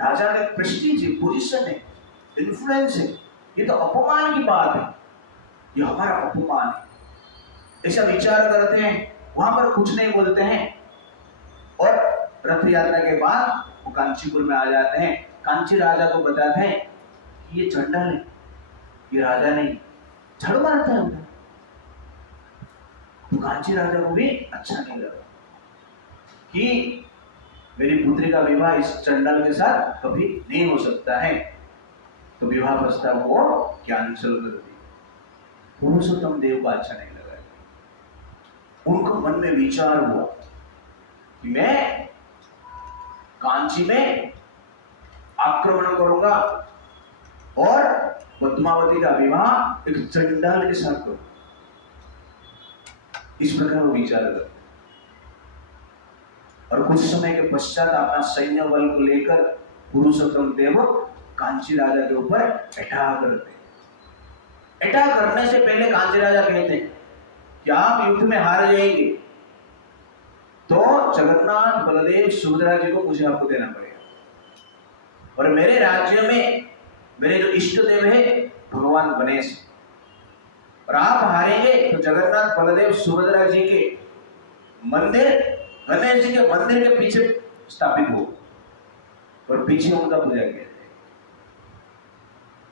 राजा का प्रेस्टीज है, पोजीशन है, इन्फ्लुएंस है, ये तो अपमान की बात है, ये हमारा अपमान है, ऐसा विचार करते हैं, वहां पर कुछ नहीं बोलते हैं। और रथ यात्रा के बाद वो कांचीपुर में आ जाते हैं, कांची राजा को बताते हैं कि ये चंडाल है, ये राजा नहीं, झाड़ू मारता है उधर। तो कांची राजा को भी अच्छा नहीं लगा कि मेरी पुत्री का विवाह इस चंडाल के साथ कभी नहीं हो सकता है, तो विवाह प्रस्ताव को कैंसिल कर दिया। पुरुषोत्तम देव को अच्छा नहीं लगा, उनको मन में विचार हुआ कि मैं कांची में आक्रमण करूंगा और पद्मावती का विवाह एक चंडाल के साथ करूंगा। इस प्रकार वो विचार करते और कुछ समय के पश्चात अपना सैन्य बल को लेकर पुरुषोत्तम देव कांची राजा के ऊपर अटैक करते। अटैक करने से पहले कांची राजा कहते हैं कि आप युद्ध में हार जाएंगे तो जगन्नाथ बलदेव सुभद्रा जी को मुझे आपको देना पड़ेगा, और मेरे राज्य में मेरे जो इष्ट देव है भगवान गणेश, और आप हारेंगे तो जगन्नाथ बलदेव सुभद्रा जी के मंदिर गणेश जी के मंदिर के पीछे स्थापित हो और पीछे उनका पूजा किया जाए।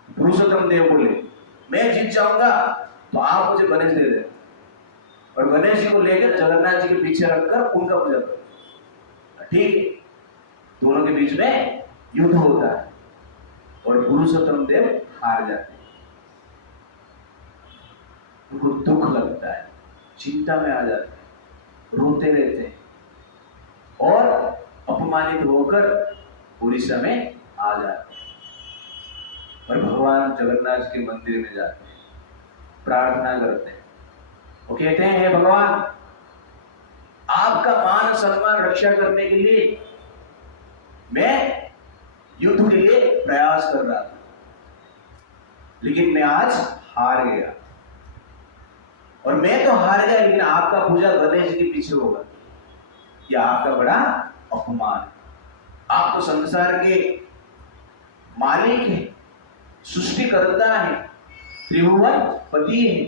पुरुषोत्तम देव बोले मैं जीत जाऊंगा तो आप मुझे गणेश दे दे, और गणेश जी को लेकर जगन्नाथ जी के पीछे रखकर उनका पूजा करो। ठीक है, दोनों के बीच में युद्ध होता है और पुरुषोत्तम देव हार जाते हैं। उनको दुख लगता है, चिंता में आ जाते हैं, रोते रहते हैं और अपमानित होकर उड़ीसा में आ जाते हैं और भगवान जगन्नाथ के मंदिर में जाते हैं, प्रार्थना करते हैं। वो कहते हैं हे भगवान, आपका मान सम्मान रक्षा करने के लिए मैं युद्ध के लिए प्रयास कर रहा था, लेकिन मैं आज हार गया, और मैं तो हार गया लेकिन आपका पूजा गणेश जी के पीछे होगा, यह आपका बड़ा अपमान है। आप तो संसार के मालिक हैं, सृष्टिकर्ता है, त्रिभुवन पति है,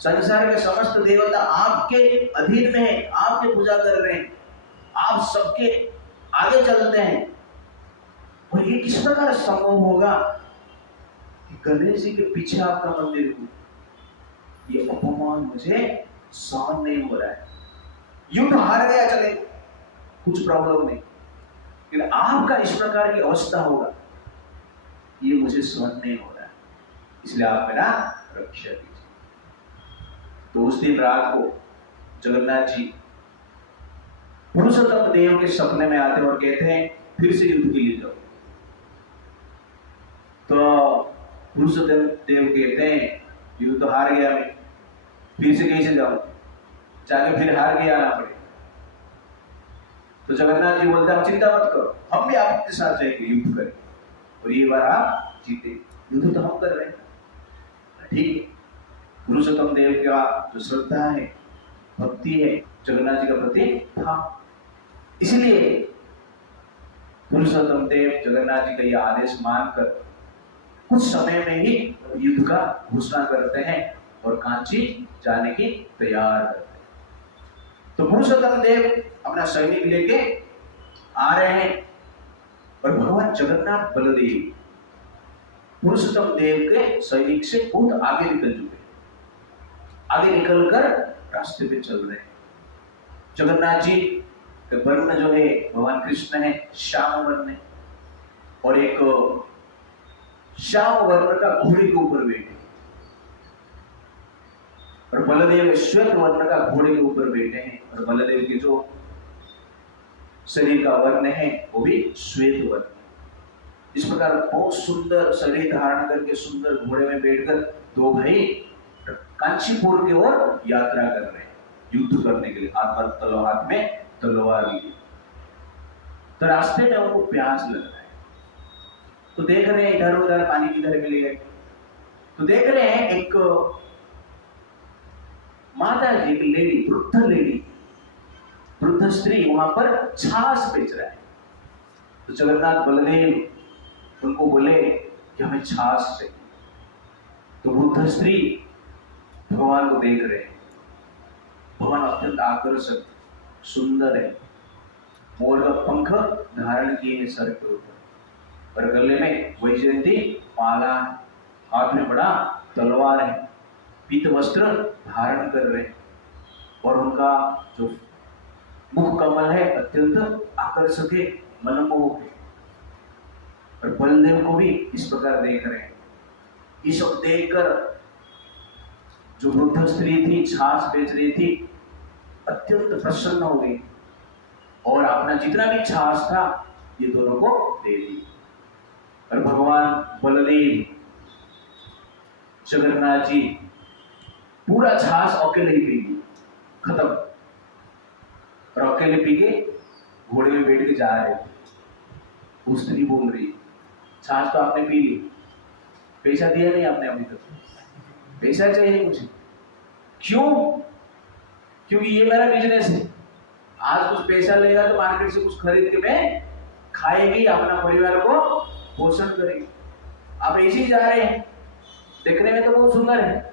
संसार के समस्त देवता आपके अधीन में है, आपकी पूजा कर रहे हैं, आप सबके आगे चलते हैं। और ये किस प्रकार संभव होगा कि गणेश जी के पीछे आपका मंदिर हो? ये अपमान मुझे सहन नहीं हो रहा है। युद्ध हार गया चले, कुछ प्रॉब्लम नहीं, लेकिन आपका इस प्रकार की अवस्था होगा, ये मुझे सहन नहीं हो रहा है, इसलिए आप मेरा रक्षा कीजिए। तो उस दिन रात को जगन्नाथ जी पुरुषोत्तम देव के सपने में आते और कहते हैं फिर से युद्ध के लिए जाओ। तो पुरुषोत्तम देव कहते हैं युद्ध तो हार गया मैं, फिर से कैसे जाऊं, जाके फिर हार के आना पड़े। तो जगन्नाथ जी बोलते हैं चिंता मत करो, हम भी आपके साथ जाएंगे, युद्ध करें और ये बार आप जीते। युद्ध तो हम कर रहे हैं, ठीक है। पुरुषोत्तम देव का जो श्रद्धा है, भक्ति है, जगन्नाथ जी का प्रति था, इसलिए पुरुषोत्तम देव जगन्नाथ जी का यह आदेश मानकर कुछ समय में ही युद्ध का घोषणा करते हैं और कांची जाने की तैयार करते हैं। तो पुरुषोत्तम देव अपना सैनिक लेके आ रहे हैं और भगवान जगन्नाथ बलदेव पुरुषोत्तम देव के सैनिक से बहुत आगे निकल चुके हैं, आगे निकलकर रास्ते पे चल रहे हैं। जगन्नाथ जी का वर्ण जो है भगवान कृष्ण है श्याम वर्ण है, और एक श्याम वर्ण का घोड़े के ऊपर बैठे, और बलदेव श्वेत वर्ण का घोड़े के ऊपर बैठे हैं, और बलदेव के जो शरीर का वर्ण है वो भी श्वेत वर्ण। इस प्रकार बहुत सुंदर शरीर धारण करके सुंदर घोड़े में बैठकर दो भाई कांचीपुर की ओर यात्रा कर रहे हैं युद्ध करने के लिए, हाथ में तलवार लिए। तो रास्ते में उनको प्यास लग रहा है, तो देख रहे हैं इधर उधर पानी किधर मिलेगा, तो देख रहे हैं एक माता जी, एक लेडी, वृद्ध स्त्री वहां पर छाछ बेच रहा है। तो जगन्नाथ बलदेव उनको बोले कि हमें छाछ चाहिए। तो वृद्ध स्त्री भगवान को देख रहे हैं, भगवान अत्यंत आकर्षक सुंदर है, मोर का पंख धारण किए हैं सर के ऊपर, और गले में वैजयंती माला, हाथ में बड़ा तलवार है, पीत वस्त्र धारण कर रहे हैं, और उनका जो मुख कमल है अत्यंत आकर्षक है, मनमोहक है। और बलदेव को भी इस प्रकार देख रहे हैं। ये सब देखकर जो वृद्ध स्त्री थी, छाछ बेच रही थी, अत्यंत प्रसन्न हो गई और अपना जितना भी छाछ था ये दोनों को दे दी। और भगवान बलदेव जगन्नाथ जी पूरा छाछ अकेले ही पी गए, खत्म, और अकेले पी के घोड़े में बैठ के जा रहे थे। वो स्त्री बोल रही, छाछ तो आपने पी ली, पैसा दिया नहीं आपने अभी तक, पैसा चाहिए मुझे। क्यों? क्योंकि ये मेरा बिजनेस है, आज कुछ पैसा लेगा तो मार्केट से कुछ खरीद के मैं खाएगी, अपना परिवार को पोषण करेगी। आप ऐसे ही जा रहे हैं, देखने में तो बहुत सुंदर है,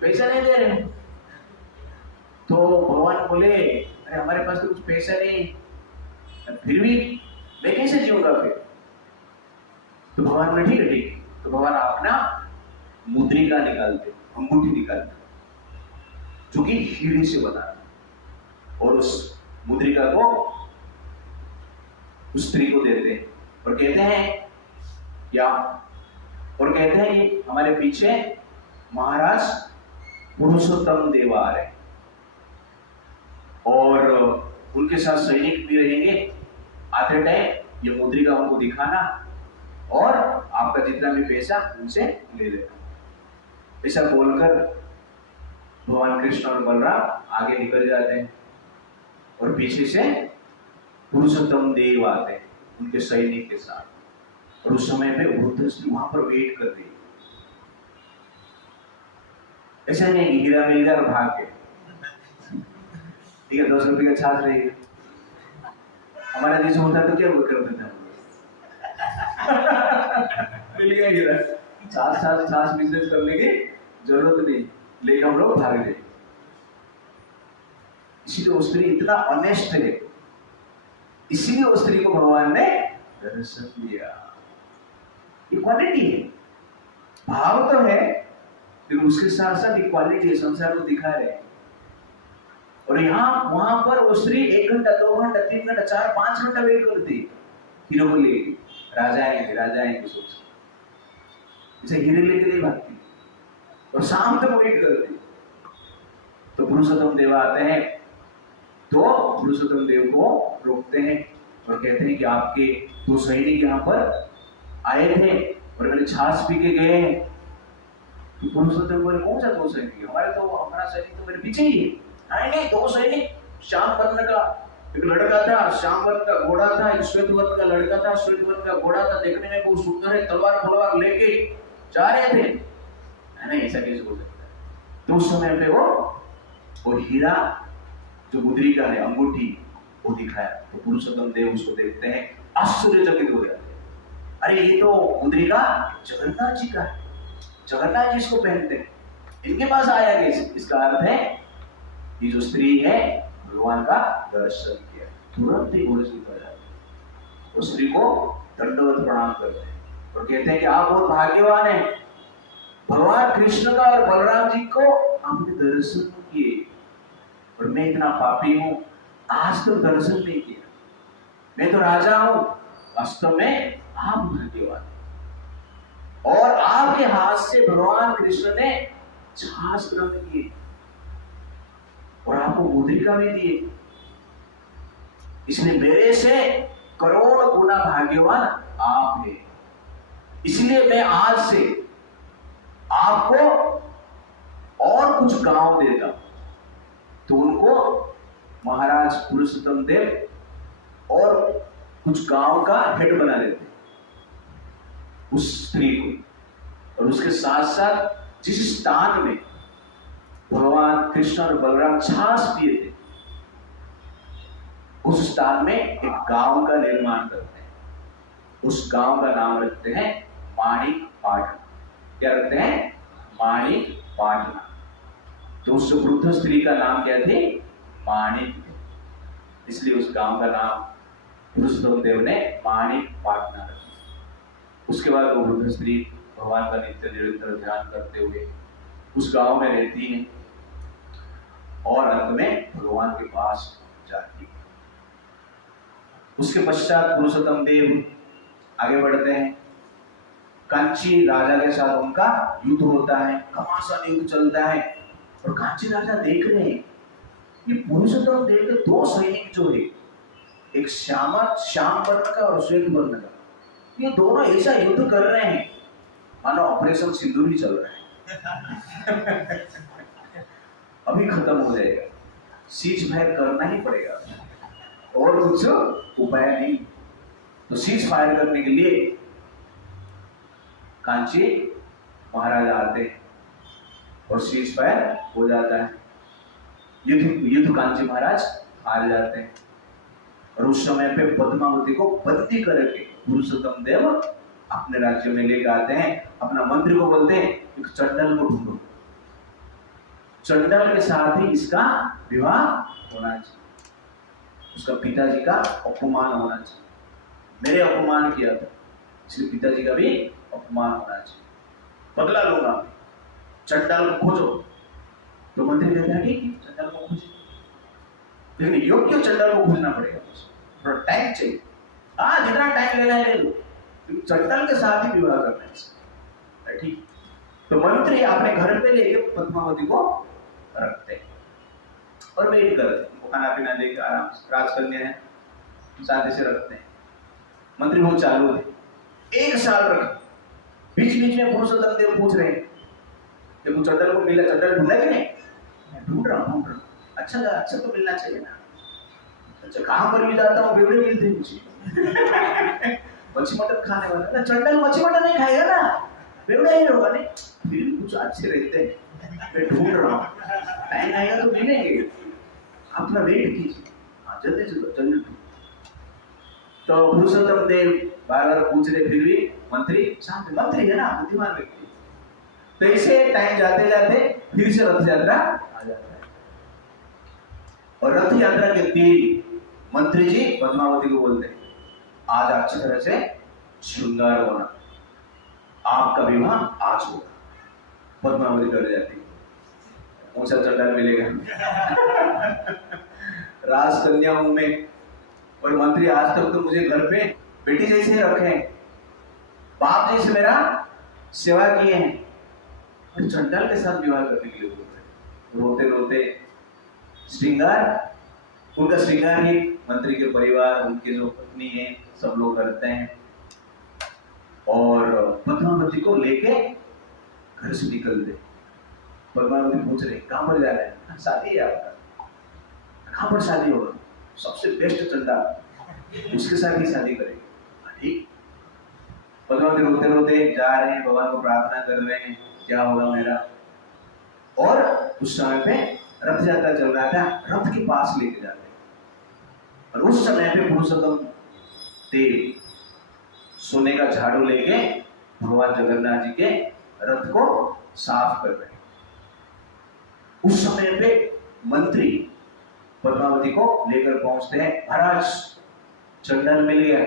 पैसा नहीं दे रहे। तो भगवान बोले अरे हमारे पास तो कुछ पैसा नहीं, फिर भी मैं कैसे जीऊंगा फिर? तो भगवान बोले ठीक है ठीक है। तो भगवान अपना मुद्रिका निकालते, अंगूठी निकालते जो कि हीरे से बना, और उस मुद्रिका को उस स्त्री को देते हैं और कहते हैं क्या, और कहते हैं ये हमारे पीछे महाराज पुरुषोत्तम देव आ रहे हैं और उनके साथ सैनिक भी रहेंगे, आते टाइम ये मुद्रिका उनको दिखाना और आपका जितना भी पैसा उनसे ले लेना। ऐसा बोलकर भगवान कृष्ण और बलराम आगे निकल जाते हैं और पीछे से पुरुषोत्तम देव आते हैं उनके सैनिक के साथ, और उस समय पे वृद्ध स्त्री वहां पर वेट कर रही है। ऐसा नहीं कि हीरा मिल गया और भाग गए, ठीक है 10 रुपये का छाछ रहेगा, हमारा देश होता तो क्या कर देते हैं मिल गया हीरा, छाछ बिजनेस करने की जरूरत नहीं। लेकर हम लोग भाग गए। इसीलिए वो स्त्री इतना ऑनेस्ट है, इसीलिए उस स्त्री को भगवान ने दर्शन दिया। इक्वालिटी है, भाव तो है, फिर उसके साथ साथ इक्वालिटी संसार को दिखा रहे हैं। और यहाँ वहां पर वो स्त्री 1 घंटा 2 घंटा 3 घंटा 4 5 घंटा वेट करती हीरो को लेके, राजा आएंगे सोच इसे हीरे लेके नहीं भागती, और शाम तक वेट करती। तो पुरुषोत्तम देव आते हैं, तो पुरुषोत्तम देव को रोकते हैं और कहते हैं कि आपके 2 सैनिक यहाँ पर आए थे और मैंने छाछ पी के गए हैं। तो पुरुषोत्तम बोले कौन सा 2 सैनिक? हमारा सैनिक तो मेरे पीछे ही है। नहीं 2 सैनिक, श्याम वर्ण का एक लड़का था, श्याम वर्ण का घोड़ा था, एक श्वेत वर्ण का लड़का था, श्वेत वर्ण का घोड़ा था, देखने में बहुत सुंदर है, तलवार लेके जा रहे थे। नहीं ऐसा कैसे हो सकता है? तो उस समय पे वो हीरा जो मुद्री का है, अंगूठी, वो दिखाया। तो पुरुषोत्तम देव उसको देखते हैं, आश्चर्यचकित हो जाते हैं, अरे ये तो मुद्री का जगन्नाथ जी का है, जगन्नाथ जी इसको पहनते हैं, इनके पास आया कैसे? इसका अर्थ है ये जो स्त्री है भगवान का दर्शन किया, तुरंत ही घोड़े से उतर जाते, उस स्त्री को दंडवत प्रणाम करते हैं और कहते हैं कि आप बहुत भाग्यवान हैं, भगवान कृष्ण का और बलराम जी को आपने दर्शन किए, और मैं इतना पापी हूं, आज तक दर्शन नहीं किया, मैं तो राजा हूं, वास्तव में आप भाग्यवान हैं। और आपके हाथ से भगवान कृष्ण ने छाछ ग्रहण किए और आपको मुद्रिका भी दिए, इसलिए मेरे से करोड़ गुना भाग्यवान आप हैं। इसलिए मैं आज से आपको और कुछ गांव देता हूं। तो उनको महाराज पुरुषोत्तम देव और कुछ गांव का हेड बना देते उस स्त्री को, और उसके साथ साथ जिस स्थान में भगवान कृष्ण और बलराम छाछ पिए थे, उस स्थान में एक गांव का निर्माण करते हैं। उस गांव का नाम रखते हैं माणिक पाटना। क्या रखते हैं? माणिक पाटना। तो उस वृद्ध स्त्री का नाम क्या थे? माणिक। इसलिए उस गांव का नाम पुरुषोत्तम देव ने माणिक पाटना रखा। उसके बाद वो वृद्ध स्त्री भगवान का नित्य निरंतर ध्यान करते हुए उस गांव में रहती है और अंत में भगवान के पास जाती है। उसके पश्चात पुरुषोत्तम देव आगे बढ़ते हैं, कांची राजा के साथ उनका युद्ध होता है, घमासान युद्ध चलता है, और कांची राजा देख रहे हैं ये पुरुषोत्तम देव के 2 सैनिक जो है, एक श्याम वर्ण का और श्वेत वर्ण का, ये दोनों ऐसा युद्ध कर रहे हैं मानो ऑपरेशन सिंदूर ही चल रहा है। अभी खत्म हो जाएगा, सीज फायर करना ही पड़ेगा और कुछ उपाय नहीं। तो सीज फायर करने के लिए कांची महाराज आते हैं और सीज फायर हो जाता है। युद्ध कांची महाराज हार जाते हैं और उस समय पे पद्मावती को बंदी करके पुरुषोत्तम देव अपने राज्य में लेकर आते हैं। अपना मंत्री को बोलते हैं एक चंडल को ढूंढो, चंडल के साथ ही इसका विवाह होना चाहिए, उसका पिताजी का अपमान होना चाहिए, मेरे अपमान किया था इसलिए पिताजी का भी अपमान होना चाहिए, बदला लूंगा, चंडाल को खोजो। तो मंत्री कहते हैं ठीक है चंडाल को खोजे, लेकिन योग्य चंडाल को खोजना पड़ेगा, थोड़ा टाइम चाहिए, हाँ जितना टाइम लेना है ले लो, चंडाल के साथ ही विवाह करना है। ठीक, तो मंत्री अपने घर पे लेके पद्मावती को रखते हैं और वेट करते हैं, उनको खाना पीना देकर आराम से राजकन्या है शादी से रखते हैं। मंत्री बहुत चालू है, 1 साल रखा, बीच बीच में पुरुषोत्तम देव पूछ रहे हैं कि तू चंडल को मिला, चंडल ढूंढा कि नहीं? ढूंढ रहा हूँ। अच्छा तो मिलना चाहिए ना। अच्छा कहाँ पर भी जाता हूँ बेवड़े मिलते मुझे। मच्छी मटन खाने वाला ना, चंडल मच्छी मटन नहीं खाएगा ना, बेवड़ा ही होगा नहीं, फिर कुछ अच्छे रहते हैं, मैं ढूंढ रहा हूँ, टाइम आएगा तो मिलेंगे, आप थोड़ा वेट कीजिए, हाँ जल्दी जल्दी। तो पुरुषोत्तम देव बार बार पूछ रहे, फिर भी मंत्री शांत, मंत्री है ना बुद्धिमान व्यक्ति, तो इसे टाइम जाते जाते फिर से रथ यात्रा आ जाता है। और रथ यात्रा के दिन मंत्री जी पद्मावती को बोलते हैं, आज अच्छी तरह से श्रृंगार होना, आपका विवाह आज होगा। पद्मावती डर जाती, ऊंचा चंडाल मिलेगा राजकन्या हूं मैं, और मंत्री आज तक तो मुझे घर पे बेटी जैसे ही रखे हैं, बाप जैसे मेरा सेवा किए हैं, और चंडाल के साथ विवाह करने के लिए बोलते। रोते रोते श्रृंगार, उनका श्रृंगार ही मंत्री के परिवार, उनके जो पत्नी है, सब लोग करते हैं। और पद्मावती को लेके घर से निकलते। पद्मावती पूछ रहे कहां पर जा रहे हैं? शादी है आपका? कहां पर शादी होगा? सबसे बेस्ट चंदा, उसके साथ ही शादी करेंगे। ठीक। पद्मावती रोते रोते जा रहे हैं, भगवान को प्रार्थना कर रहे हैं क्या होगा मेरा। और उस समय पे रथ यात्रा चल रहा था, रथ के पास लेके जाते। और उस समय पे पुरुषोत्तम देव सोने का झाड़ू लेके भगवान जगन्नाथ जी के रथ को साफ कर रहे हैं। उस समय पे मंत्री पद्मावती को लेकर पहुंचते हैं, महाराज चंडन मिल गया।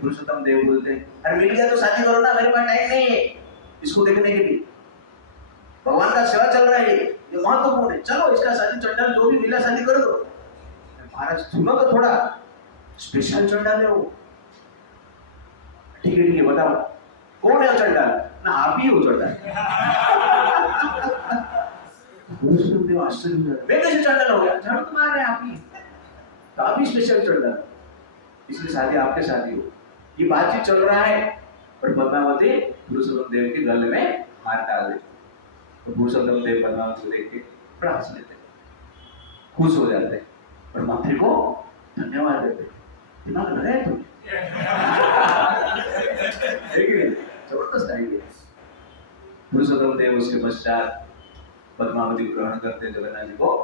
पुरुषोत्तम देव बोलते हैं, अरे मिल गया तो शादी करो ना, मेरे पास टाइम नहीं है इसको देखने के लिए, भगवान का सेवा चल रहा है, ये महत्वपूर्ण है, चलो इसका शादी चंडन जो भी मिला शादी कर दो। महाराज सुनो तो थोड़ा, स्पेशल चंडन है वो। ठीक है बताओ कौन है चंडाल? ना आप ही हो चंडाल। आश्चर्य, मैं कैसे चंडाल हो गया? झाड़ू तो मार रहे हैं आप ही, तो आप ही स्पेशल चंडाल, इसलिए शादी आपके शादी हो। ये बातचीत चल रहा है और पद्मावती पुरुषोत्तम देव के गले में हाथ डाल देते, तो पुरुषोत्तम देव पद्मावती को देख के बड़ा हंस लेते, खुश हो जाते और मंत्री को धन्यवाद देते। दिमाग लगाए तुम जबरदस्त आइडिया। पुरुषोत्तम देव उसके पश्चात पद्मावती को ग्रहण करते, जगन्नाथ जी को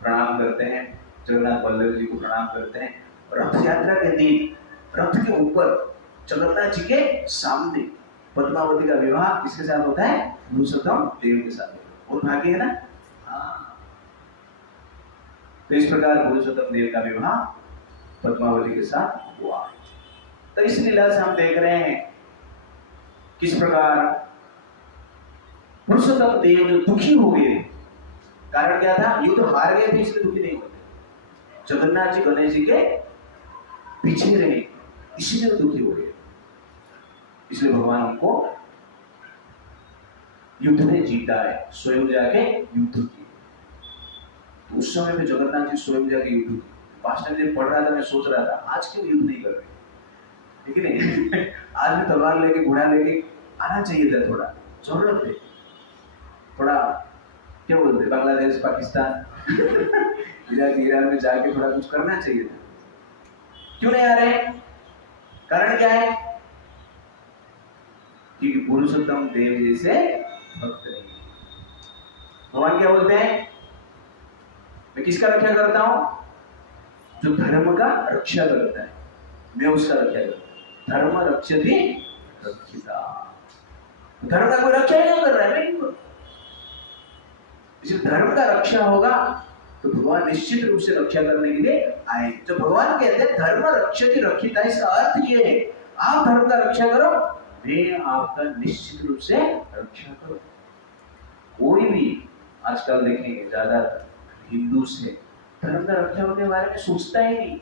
प्रणाम करते हैं, जगन्नाथ बल्लभ जी को प्रणाम करते हैं। रथ यात्रा के दिन रथ के ऊपर जगन्नाथ जी के सामने पद्मावती का विवाह किसके साथ होता है? पुरुषोत्तम देव के साथ। और भाग्य है ना। हाँ, तो इस प्रकार पुरुषोत्तम देव का विवाह पद्मावती के साथ हुआ। तो इस लीला से हम देख रहे हैं किस प्रकार पुरुषोत्तम देव जो दुखी हो गए, कारण क्या था? युद्ध हार गए थे इसलिए दुखी नहीं होते। जगन्नाथ जी गणेश जी के पीछे रहे इसीलिए तो दुखी हो गए, इसलिए भगवान उनको युद्ध में जीता है, स्वयं जाके युद्ध किए। तो उस समय पे जगन्नाथ जी स्वयं जाके युद्ध, भाषण जब पढ़ रहा था मैं सोच रहा था आज क्यों युद्ध नहीं कर रहे, ठीक है नहीं? आज भी तलवार लेके घोड़ा लेके आना चाहिए था, थोड़ा जरूरत है, थोड़ा क्या बोलते बांग्लादेश पाकिस्तान इराक ईरान में जाके थोड़ा कुछ करना चाहिए था। क्यों नहीं आ रहे? कारण क्या है? क्योंकि पुरुषोत्तम देव जैसे भक्त नहीं। भगवान क्या बोलते हैं? मैं किसका रक्षा करता हूं? जो धर्म का रक्षा करता है, मैं उसका रक्षा करता हूं। धर्म रक्षति रक्षिता। धर्म का कोई रक्षा ही नहीं कर रहा है, नहीं। इसलिए धर्म का रक्षा होगा तो भगवान निश्चित रूप से रक्षा करने के लिए आए। जो भगवान कहते हैं धर्म रक्षति रक्षिता, इसका अर्थ ये है आप धर्म का रक्षा करो, मैं आपका निश्चित रूप से रक्षा करो। कोई भी आजकल देखेंगे ज्यादा हिंदू से धर्म का रक्षा के बारे में सोचता ही नहीं।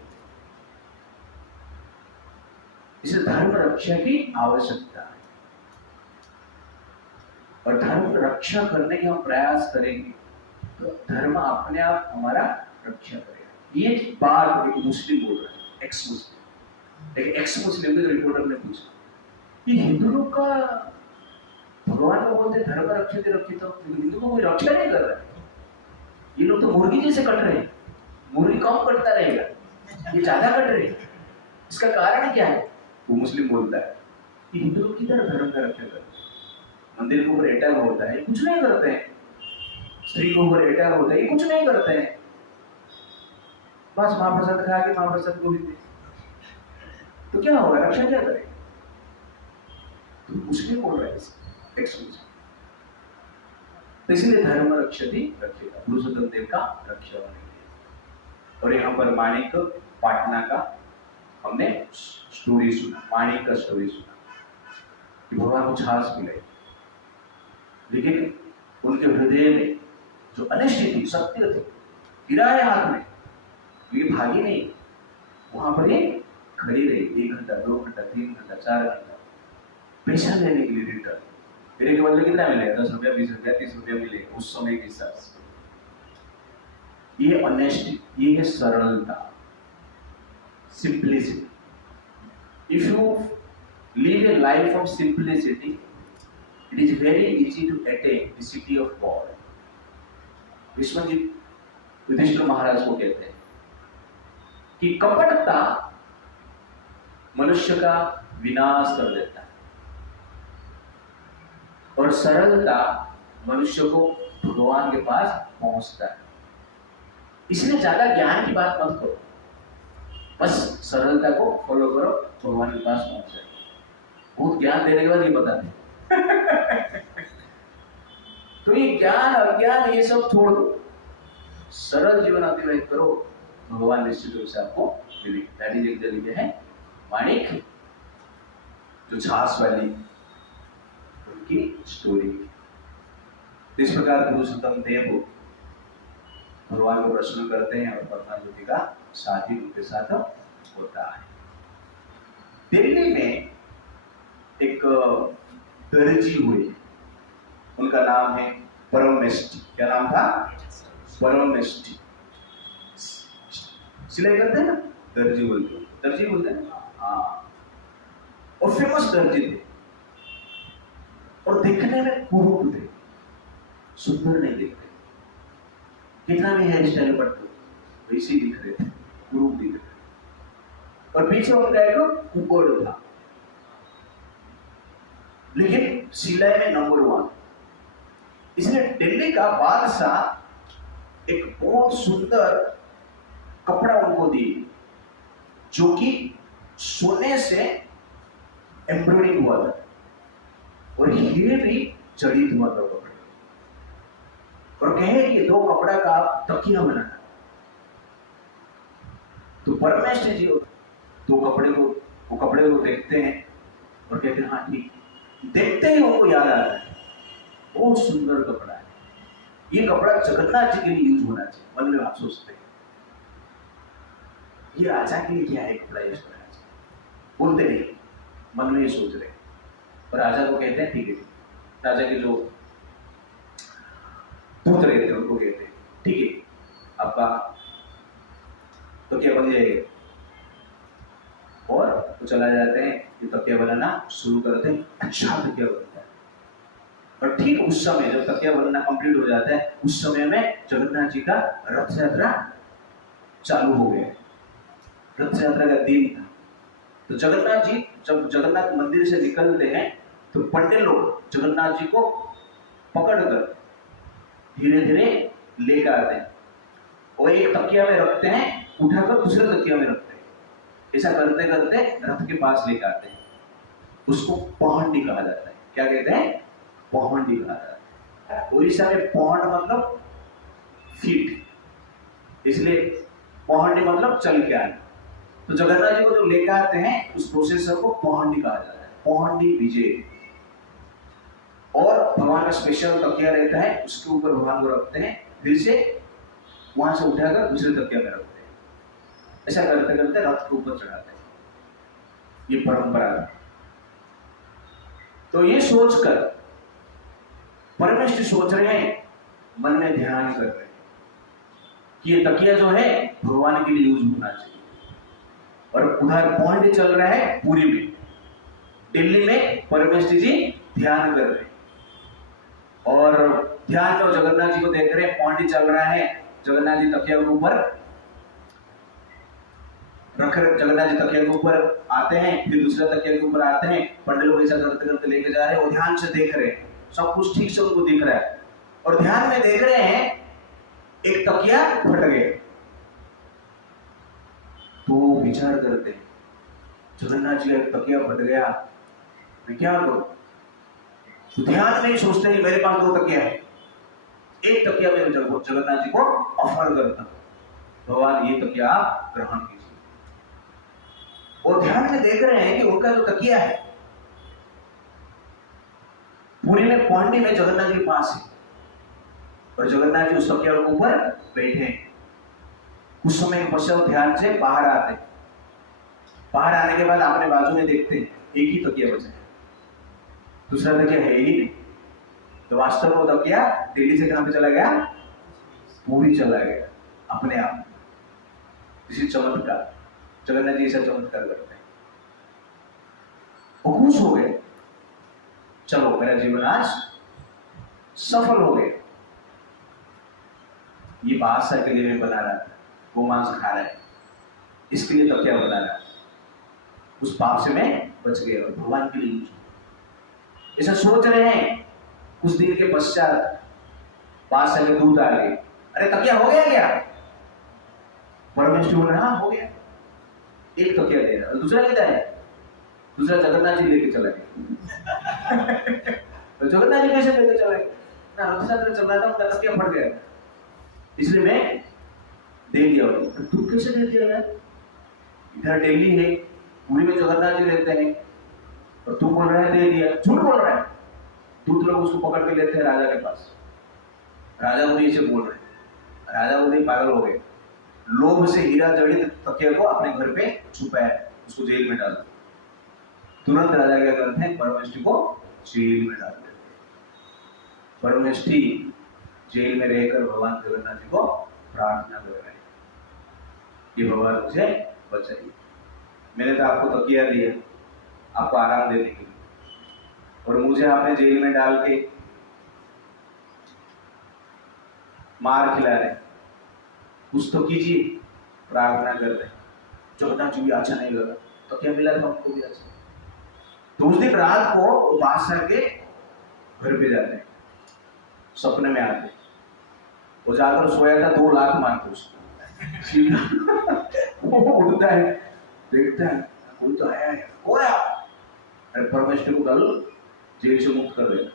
इसे धर्म रक्षा की आवश्यकता है और धर्म रक्षा करने के हम प्रयास करेंगे तो धर्म अपने आप हमारा रक्षा करेगा। ये बात एक मुस्लिम बोल रहा है, एक्स मुस्लिम के रिपोर्टर ने पूछा, ये हिंदू लोग का भगवान को बोलते धर्म रक्षित रक्षित, हिंदू को कोई रक्षा नहीं कर रहा है, ये लोग तो मुर्गी जैसे कट रहे हैं, मुर्गी कम कटता रहेगा, ये ज्यादा कट रहे हैं, इसका कारण क्या है? वो मुस्लिम बोलता है कि हिंदू लोग किधर धर्म का रक्षा करते हैं, मंदिर के ऊपर अटैक होता है कुछ नहीं करते हैं, स्त्री के ऊपर अटैक होता है ये कुछ नहीं करते हैं, बस महाप्रसाद खा के महाप्रसाद को भी, तो क्या होगा? रक्षा क्या करेगा? तो मुस्लिम बोल रहा है, तो इसलिए धर्म रक्षति रक्षेगा, पुरुषोत्तम देव का रक्षा होने के लिए। और यहाँ पर माणिक पाटना का हमने स्टोरी सुना, माणिक का स्टोरी सुना कि भगवान को छाछ मिले, लेकिन उनके हृदय में जो अनिष्ट थी, सत्य थी, गिरा है हाथ में, ये भागी नहीं, वहां पर ही खड़ी रही 1 घंटा 2 घंटा 3 घंटा 4 घंटा पैसा लेने के लिए रिटर्न। मेरे के बदले कितना मिले? 10 रुपया 20 रुपया 30 रुपया मिले उस समय के हिसाब से। ये ऑनेस्टी, ये है सरलता, simplicity. If you live a life of simplicity, it is very easy to attain the city of God. Vishnu ji Yudhishthir Maharaj को कहते हैं कि कपटता मनुष्य का विनाश कर देता है और सरलता मनुष्य को भगवान के पास पहुंचता है। इसलिए ज्यादा ज्ञान की बात मत करो, बस सरलता को फॉलो करो, भगवान के पास पहुंच जाए। बहुत ज्ञान देने के बाद ये बताते तो ये ज्ञान अज्ञान ये सब छोड़ दो, सरल जीवन अतिवाहित करो, भगवान निश्चित रूप से आपको मिलेगी। दैट इज एग्जैक्टली है माणिक जो छाछ वाली उनकी स्टोरी। इस प्रकार पुरुषोत्तम देव भगवान को प्रश्न करते हैं और भगवान ज्योति का साथी उनके साथ होता है। दिल्ली में एक दर्जी हुए, उनका नाम है परमेष्टि। क्या नाम था? परमेष्टि। सिलाई करते हैं ना, दर्जी बोलते हैं हाँ। और फेमस दर्जी थे और देखने में कुरूप थे, सुंदर नहीं दिखते, कितना भी हेयर स्टाइल पड़ते वैसे ही दिख रहे थे, कुरूप दिख रहे थे। और पीछे उनका एक कुकोड़ था, लेकिन सिलाई में नंबर 1। इसलिए दिल्ली का बादशाह एक बहुत सुंदर कपड़ा उनको दिए जो कि सोने से एम्ब्रॉयडिंग हुआ था और हीरे भी जड़ित हुआ था कपड़े, और कहे कि 2 कपड़ा का आप तकिया बनाना। तो परमेश्वर जी वो कपड़े को देखते हैं और कहते हैं हाँ ठीक। देखते ही उनको याद आता है बहुत सुंदर कपड़ा है, ये कपड़ा जगन्नाथ जी के लिए यूज होना चाहिए। मन में आप सोचते हैं ये राजा के लिए क्या है कपड़ा यूज करना चाहिए, बोलते नहीं, मन में ये सोच रहे। और राजा को कहते हैं ठीक है, राजा के जो पुत्र रहते हैं उनको कहते हैं ठीक है आपका तो क्या बन जाएगा, और तो चला जाते हैं, ये तकिया बनाना शुरू करते हैं, अच्छा तकिया बनता है। और ठीक उस समय जब तकिया बनना कंप्लीट हो जाता है, उस समय में जगन्नाथ जी का रथ यात्रा चालू हो गया। रथ यात्रा का दिन था, तो जगन्नाथ जी जब जगन्नाथ मंदिर से निकलते हैं तो पंडित लोग जगन्नाथ जी को पकड़कर धीरे धीरे लेकर आते हैं और एक तकिया में रखते हैं, उठाकर दूसरे तकिया में रखते हैं। ऐसा करते करते रथ के पास लेकर आते हैं, उसको पहंडी कहा जाता है। क्या कहते हैं? पहंडी कहा जाता है। उड़ीसा में पहंड मतलब फीट, इसलिए पहंडी मतलब चल के आना। तो जगन्नाथ जी को जो लेकर आते हैं उस प्रोसेसर को पहंडी कहा जाता है, पहंडी विजय। और भगवान का स्पेशल तकिया रहता है, उसके ऊपर भगवान को रखते हैं, फिर से वहां से उठाकर दूसरे तकिया में रखते हैं। ऐसा करते करते रथ के ऊपर चढ़ाते हैं, ये परंपरा है। तो ये सोचकर परमेश्वर सोच रहे हैं, मन में ध्यान कर रहे हैं कि ये तकिया जो है भगवान के लिए यूज होना चाहिए। और उधर पौंडी चल रहा है पूरी में, दिल्ली में परमेश्वर जी ध्यान कर रहे हैं और ध्यान में जगन्नाथ जी को देख रहे हैं, पौंडी चल रहा है, जगन्नाथ जी तकिया के ऊपर रख जगन्नाथ जी तकिया के ऊपर आते हैं, फिर दूसरे तकिया के ऊपर आते हैं, पंडित लोग ऐसा करते करते लेके जा रहे हैं और ध्यान से देख रहे हैं, सब कुछ ठीक से उनको दिख रहा है। और ध्यान में देख रहे हैं एक तकिया फट गया, तो विचार करते हैं जगन्नाथ जी का एक तकिया फट गया, मैं क्या करूं? तो ध्यान में ही सोचते हैं मेरे पास 2 तकिया है, एक तकिया मैं जगन्नाथ जी को ऑफर करता हूं, भगवान ये तकिया आप ग्रहण कीजिए। और ध्यान में देख रहे हैं कि उनका जो तकिया है पुरी में पहुंचने में जगन्नाथ जी के पास है, और जगन्नाथ जी उस तकिया के ऊपर बैठे हैं। कुछ समय पश्चात ध्यान से बाहर आते, बाहर आने के बाद अपने बाजू में देखते हैं एक ही तकिया बचा है, दूसरा तकिया है ही नहीं। तो वास्तव में वो तकिया दिल्ली से कहां पे चला गया? पूरी चला गया अपने आप। इसी चमत्कार, जगन्नाथ जी ऐसा चमत्कार करते हैं। वो खुश हो गए, चलो मेरा जीवन आज सफल हो गया। ये बादशाह के लिए मैं बना रहा था, गोमांस खा रहा है, इसके लिए तकिया बना रहा, उस पाप से मैं बच गया और भगवान के लिए ऐसा सोच रहे हैं। कुछ देर के पश्चात बादशाह के दूत आ गए, अरे तकिया हो गया क्या? परमेश्वर बोल रहा हो गया, एक तकिया दे रहा, और दूसरा किधर है? दूसरा जगन्नाथ जी लेके चला गया। तो जगन्नाथ जी कैसे लेके चला गया? ना रथ यात्रा चल रहा था, उनका तकिया फट गया, इसलिए मैं दे दिया। तो तू कैसे दे दिया यार? इधर दिल्ली है, पूरी में जगन्नाथ जी रहते हैं, और तू बोल रहा है दे दिया, झूठ बोल रहा है। दूत लोग उसको पकड़ के लेते हैं राजा के पास। राजा उदय से बोल रहे, राजा उदय पागल हो गए, लोभ से हीरा जड़ित तकिया को अपने घर पे छुपाया, उसको जेल में डाल दिया। तुरंत राजा क्या करते हैं? परमेष्ठी को जेल में डाल देते हैं। परमेष्ठी जेल में रहकर भगवान जगन्नाथ जी को प्रार्थना कर रहे हैं, ये भगवान मुझे बचाइए। मैंने तो आपको तकिया दिया आपको आराम देने के लिए, और मुझे आपने जेल में डाल के मार खिला रहे, कुछ तो कीजिए। प्रार्थना कर रहे, जगन्नाथ जी भी अच्छा नहीं लगा, तो क्या मिला था उनको भी अच्छा। तो उस दिन रात को बादशाह के घर पे जाते हैं, सपने में आते, वो जाकर सोया था, 2 लाख मारते उसको। वो उठता है, देखता है कोई तो आया है, कौन है? अरे परमेश्वर को कल जेल से मुक्त कर देगा,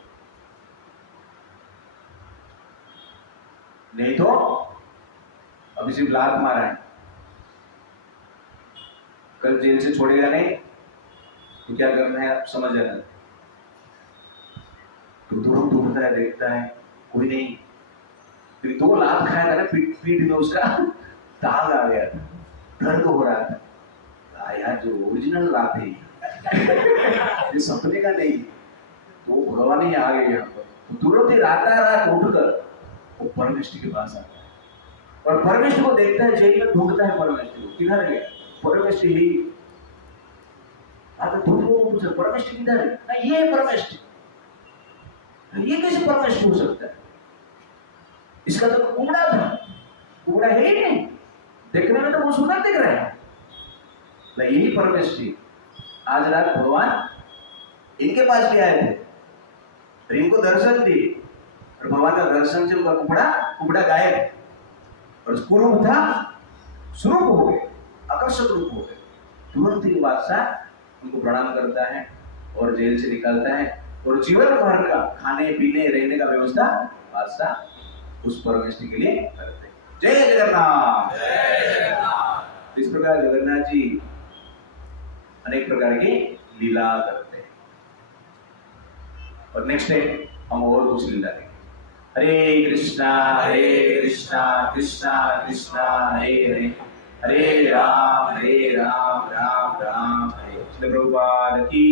नहीं तो अभी सिर्फ लात मारा है, कल जेल से छोड़ेगा नहीं, तो क्या करना है आप समझ जाना। तो तुरंत उठता है, देखता है कोई नहीं, फिर 2 लात खाया था ना, पीठ में उसका दाग आ गया था, दर्द हो रहा था। यार जो ओरिजिनल लात है ये सपने का नहीं, तो भगवान ही आ गए यहाँ पर। तो तुरंत ही रात उठकर वो परमेश्वर के पास आता है, और परमेश्वर को देखता है, जेल में ढूंढता है परमेश्वर को, किधर गया? परमेश्वर ही आकर ढूंढ को पूछा, परमेश्वर किधर है? ना ये है परमेश्वर, ये कैसे परमेश्वर हो सकता है? इसका तो कुमड़ा था, कुमड़ा है ही नहीं, देखने में तो वो सुंदर दिख रहा है, यही परमेश्वर। आज रात भगवान इनके पास भी आए थे, इनको दर्शन दिए, और भगवान का दर्शन से उनका कुबड़ा गायब, और कुरूप था स्वरूप हो गए, आकर्षक रूप हो गए। तुरंत ही बादशाह उनको प्रणाम करता है और जेल से निकालता है, और जीवन भर का खाने पीने रहने का व्यवस्था बादशाह उस परमेश्वर के लिए करते हैं। जय जगन्नाथ। इस प्रकार जगन्नाथ जी अनेक प्रकार की लीला करते हैं, और नेक्स्ट डे हम और कुछ लीला देखेंगे। हरे कृष्णा कृष्णा कृष्णा हरे हरे, हरे राम राम राम हरे। प्रभुपाद की